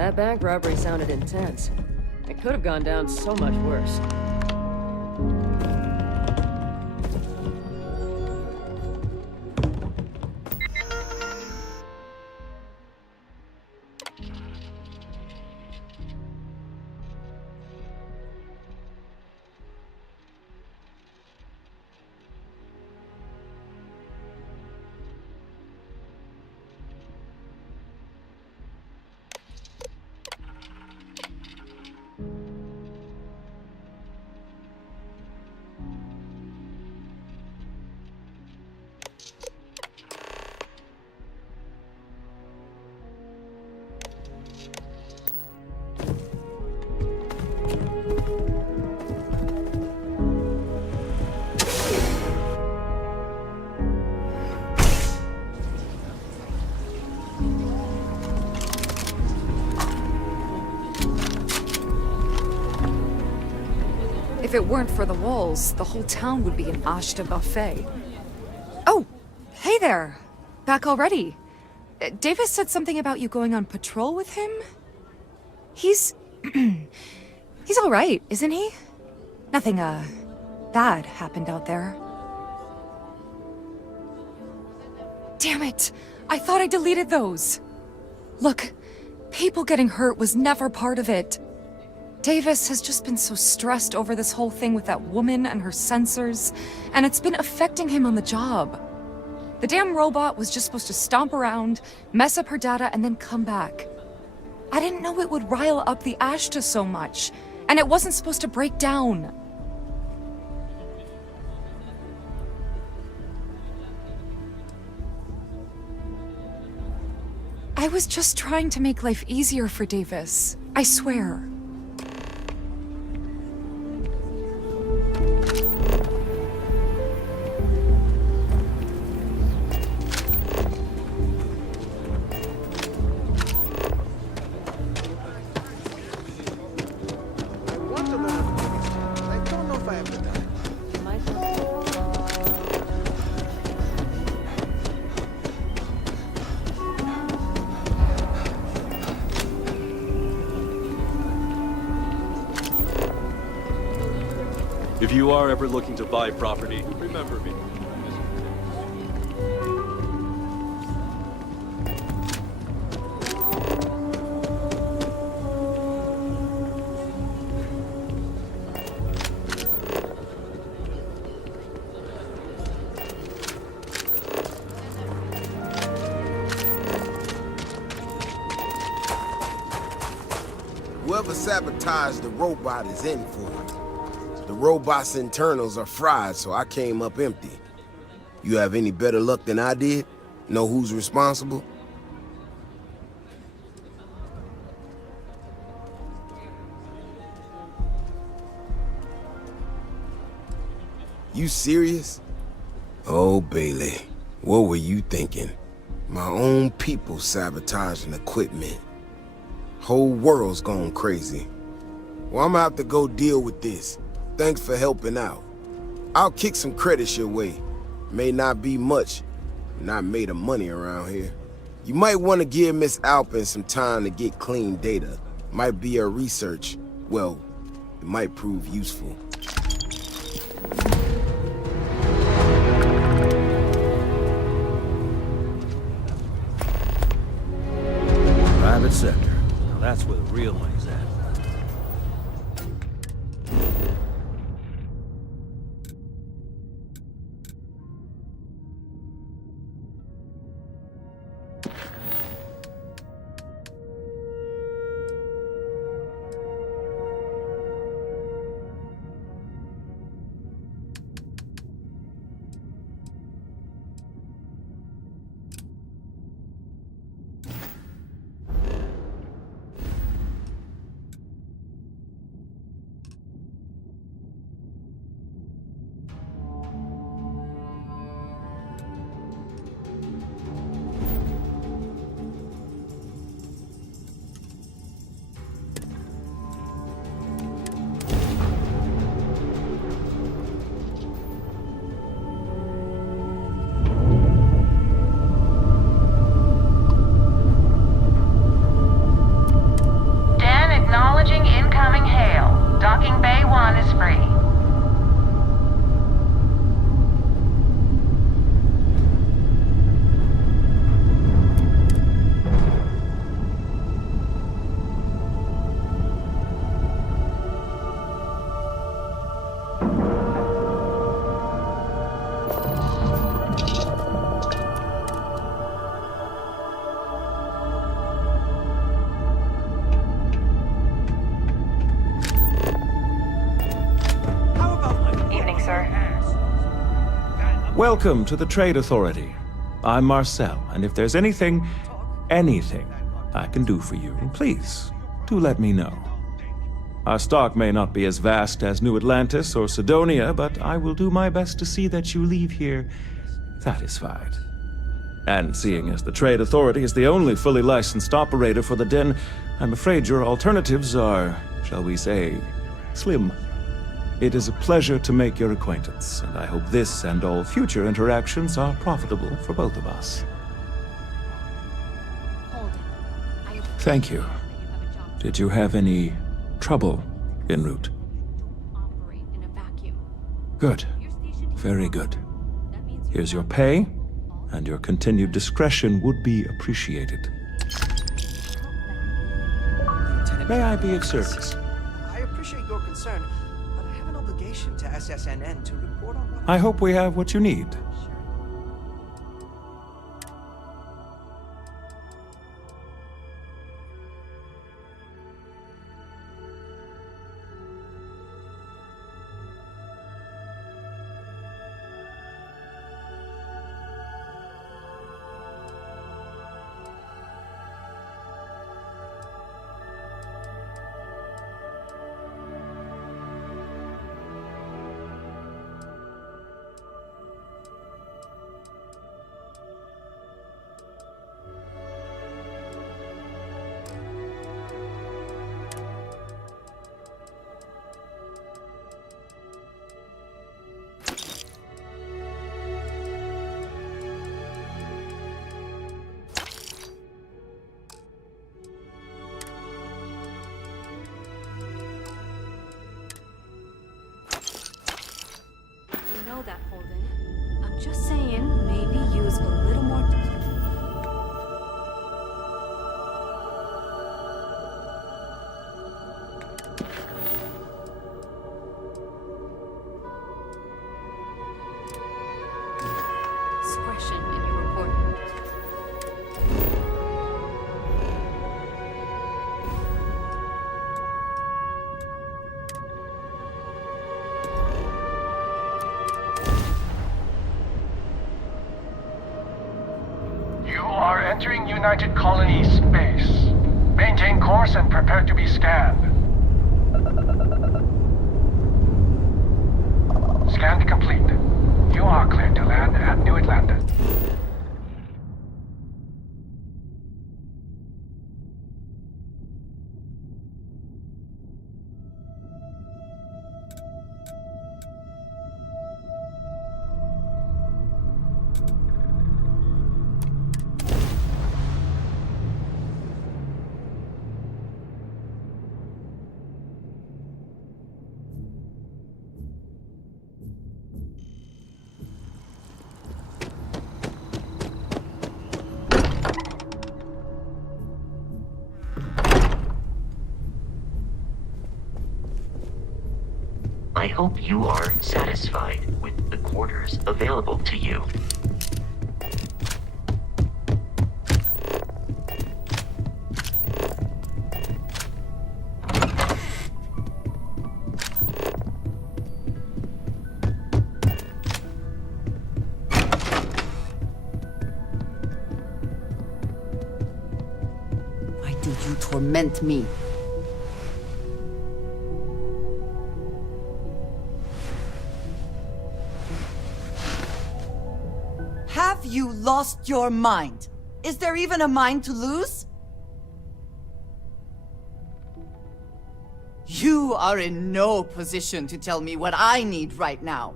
That bank robbery sounded intense. It could have gone down so much worse. If it weren't for the walls, the whole town would be an ashta buffet. Oh, hey there. Back already. Davis said something about you going on patrol with him? He's... he's alright, isn't he? Nothing, bad happened out there. Damn it! I thought I deleted those! Look, people getting hurt was never part of it. Davis has just been so stressed over this whole thing with that woman and her sensors, and it's been affecting him on the job. The damn robot was just supposed to stomp around, mess up her data, and then come back. I didn't know it would rile up the Ashta so much, and it wasn't supposed to break down. I was just trying to make life easier for Davis, I swear. If you are ever looking to buy property, remember me. Whoever sabotaged the robot is in for it. The robot's internals are fried, so I came up empty. You have any better luck than I did? Know who's responsible? You serious? Oh, Bailey, what were you thinking? My own people sabotaging equipment. Whole world's gone crazy. Well, I'm gonna have to go deal with this. Thanks for helping out. I'll kick some credits your way. May not be much. Not made of money around here. You might want to give Miss Alpin some time to get clean data. Might be her research. Well, it might prove useful. Private sector. Now that's where the real money's at. Welcome to the Trade Authority. I'm Marcel, and if there's anything I can do for you, please, do let me know. Our stock may not be as vast as New Atlantis or Sidonia, but I will do my best to see that you leave here satisfied. And seeing as the Trade Authority is the only fully licensed operator for the Den, I'm afraid your alternatives are, shall we say, slim. It is a pleasure to make your acquaintance, and I hope this and all future interactions are profitable for both of us. Thank you. Did you have any trouble en route? Good. Very good. Here's your pay, and your continued discretion would be appreciated. May I be of service? I appreciate your concern, but I have an obligation to SSNN to report on what... I hope we have what you need. That, Holden. I'm just saying, maybe use a little more... discretion in your reporting. Entering United Colony space. Maintain course and prepare to be scanned. Scan complete. You are cleared to land at New Atlantis. I hope you are satisfied with the quarters available to you. Why did you torment me? Have you lost your mind? Is there even a mind to lose? You are in no position to tell me what I need right now.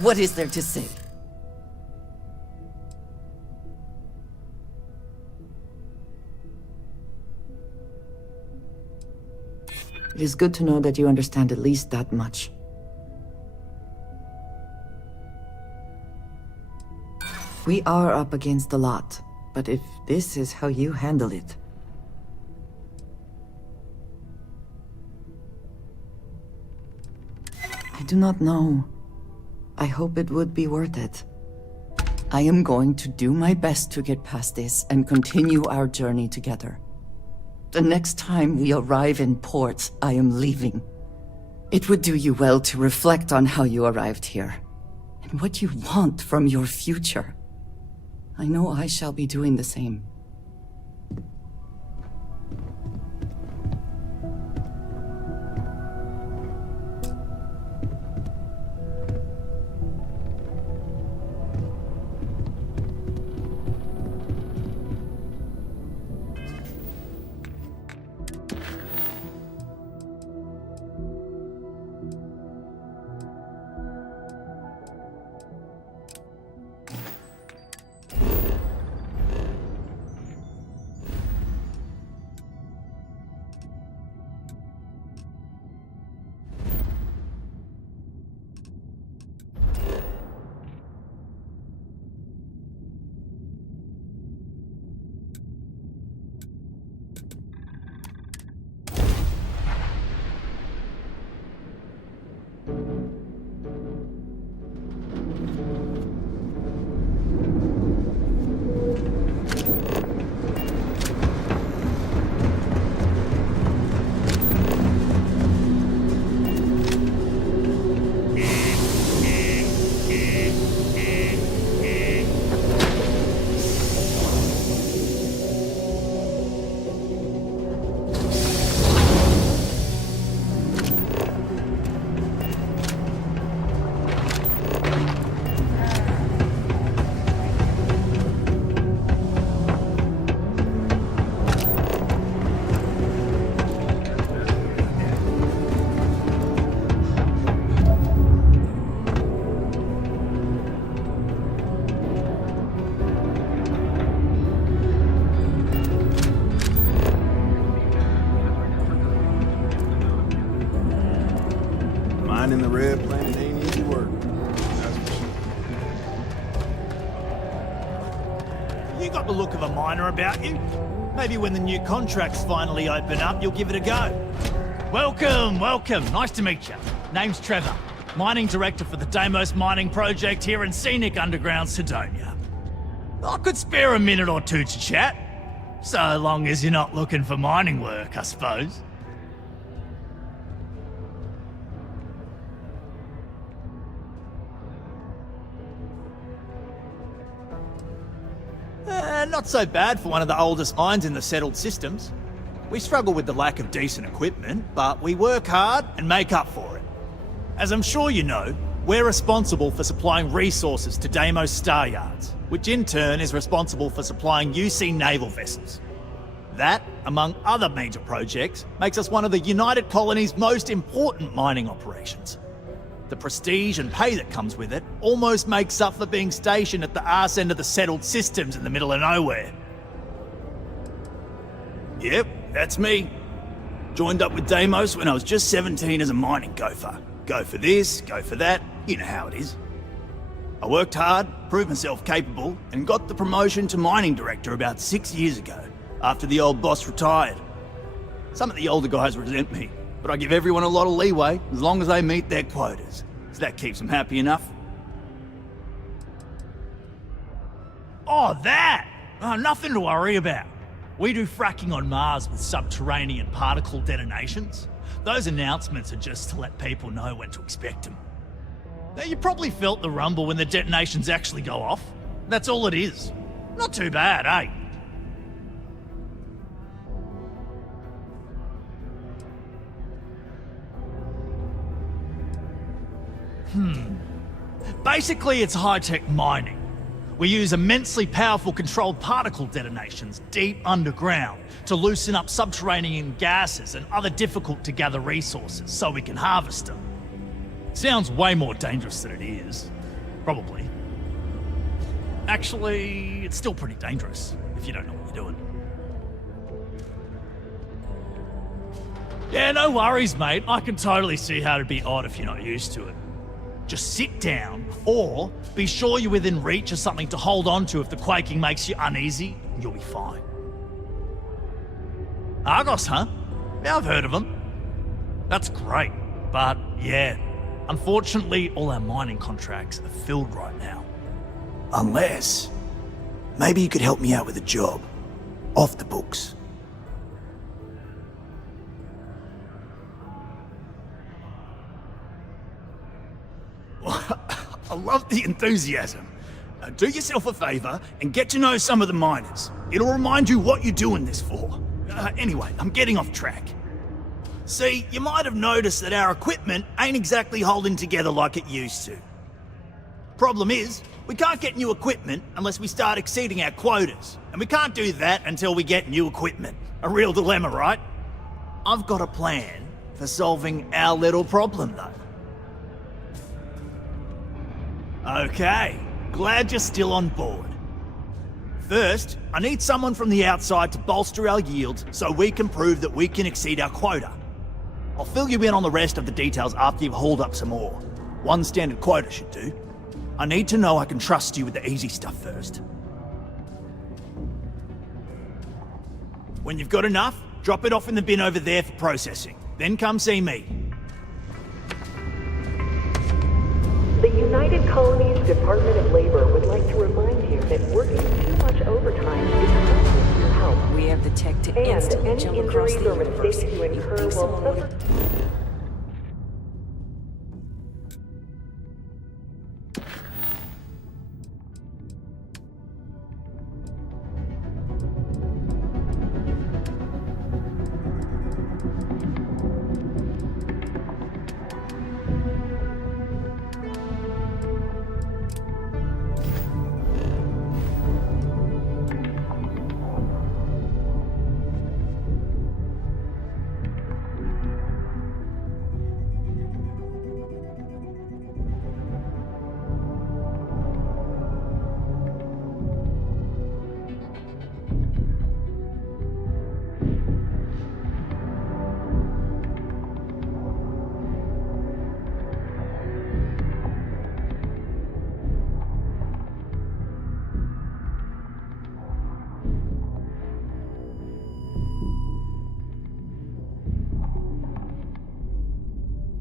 What is there to say? It is good to know that you understand at least that much. We are up against a lot, but if this is how you handle it... I do not know. I hope it would be worth it. I am going to do my best to get past this and continue our journey together. The next time we arrive in port, I am leaving. It would do you well to reflect on how you arrived here, and what you want from your future. I know I shall be doing the same. Mining the red planet ain't easy work. That's for sure. You got the look of a miner about you. Maybe when the new contracts finally open up, you'll give it a go. Welcome, welcome. Nice to meet you. Name's Trevor, mining director for the Deimos mining project here in scenic underground Sidonia. I could spare a minute or two to chat, so long as you're not looking for mining work, I suppose. Not so bad for one of the oldest mines in the settled systems. We struggle with the lack of decent equipment, but we work hard and make up for it. As I'm sure you know, we're responsible for supplying resources to Deimos Star Yards, which in turn is responsible for supplying UC naval vessels. That, among other major projects, makes us one of the United Colony's most important mining operations. The prestige and pay that comes with it almost makes up for being stationed at the arse end of the settled systems in the middle of nowhere. Yep, that's me. Joined up with Deimos when I was just 17 as a mining gopher. Go for this, go for that, you know how it is. I worked hard, proved myself capable, and got the promotion to mining director about 6 years ago, after the old boss retired. Some of the older guys resent me, but I give everyone a lot of leeway as long as they meet their quotas. So that keeps them happy enough. Oh, that! Oh, nothing to worry about. We do fracking on Mars with subterranean particle detonations. Those announcements are just to let people know when to expect them. Now, you probably felt the rumble when the detonations actually go off. That's all it is. Not too bad, eh? Basically, it's high-tech mining. We use immensely powerful controlled particle detonations deep underground to loosen up subterranean gases and other difficult-to-gather resources so we can harvest them. Sounds way more dangerous than it is. Probably. Actually, it's still pretty dangerous if you don't know what you're doing. Yeah, no worries, mate. I can totally see how it'd be odd if you're not used to it. Just sit down, or be sure you're within reach of something to hold on to if the quaking makes you uneasy, and you'll be fine. Argos, huh? Yeah, I've heard of them. That's great, but yeah, unfortunately all our mining contracts are filled right now. Unless, maybe you could help me out with a job, off the books. I love the enthusiasm. Do yourself a favor and get to know some of the miners. It'll remind you what you're doing this for. Anyway, I'm getting off track. See, you might have noticed that our equipment ain't exactly holding together like it used to. Problem is, we can't get new equipment unless we start exceeding our quotas. And we can't do that until we get new equipment. A real dilemma, right? I've got a plan for solving our little problem, though. Okay, glad you're still on board. First, I need someone from the outside to bolster our yield so we can prove that we can exceed our quota. I'll fill you in on the rest of the details after you've hauled up some more. One standard quota should do. I need to know I can trust you with the easy stuff first. When you've got enough, drop it off in the bin over there for processing. Then come see me. The United Colonies Department of Labor would like to remind you that working too much overtime is harmful to your health. We have the tech to And instantly any jump across injuries the or universe. mistakes you You incur think will someone would... suffer.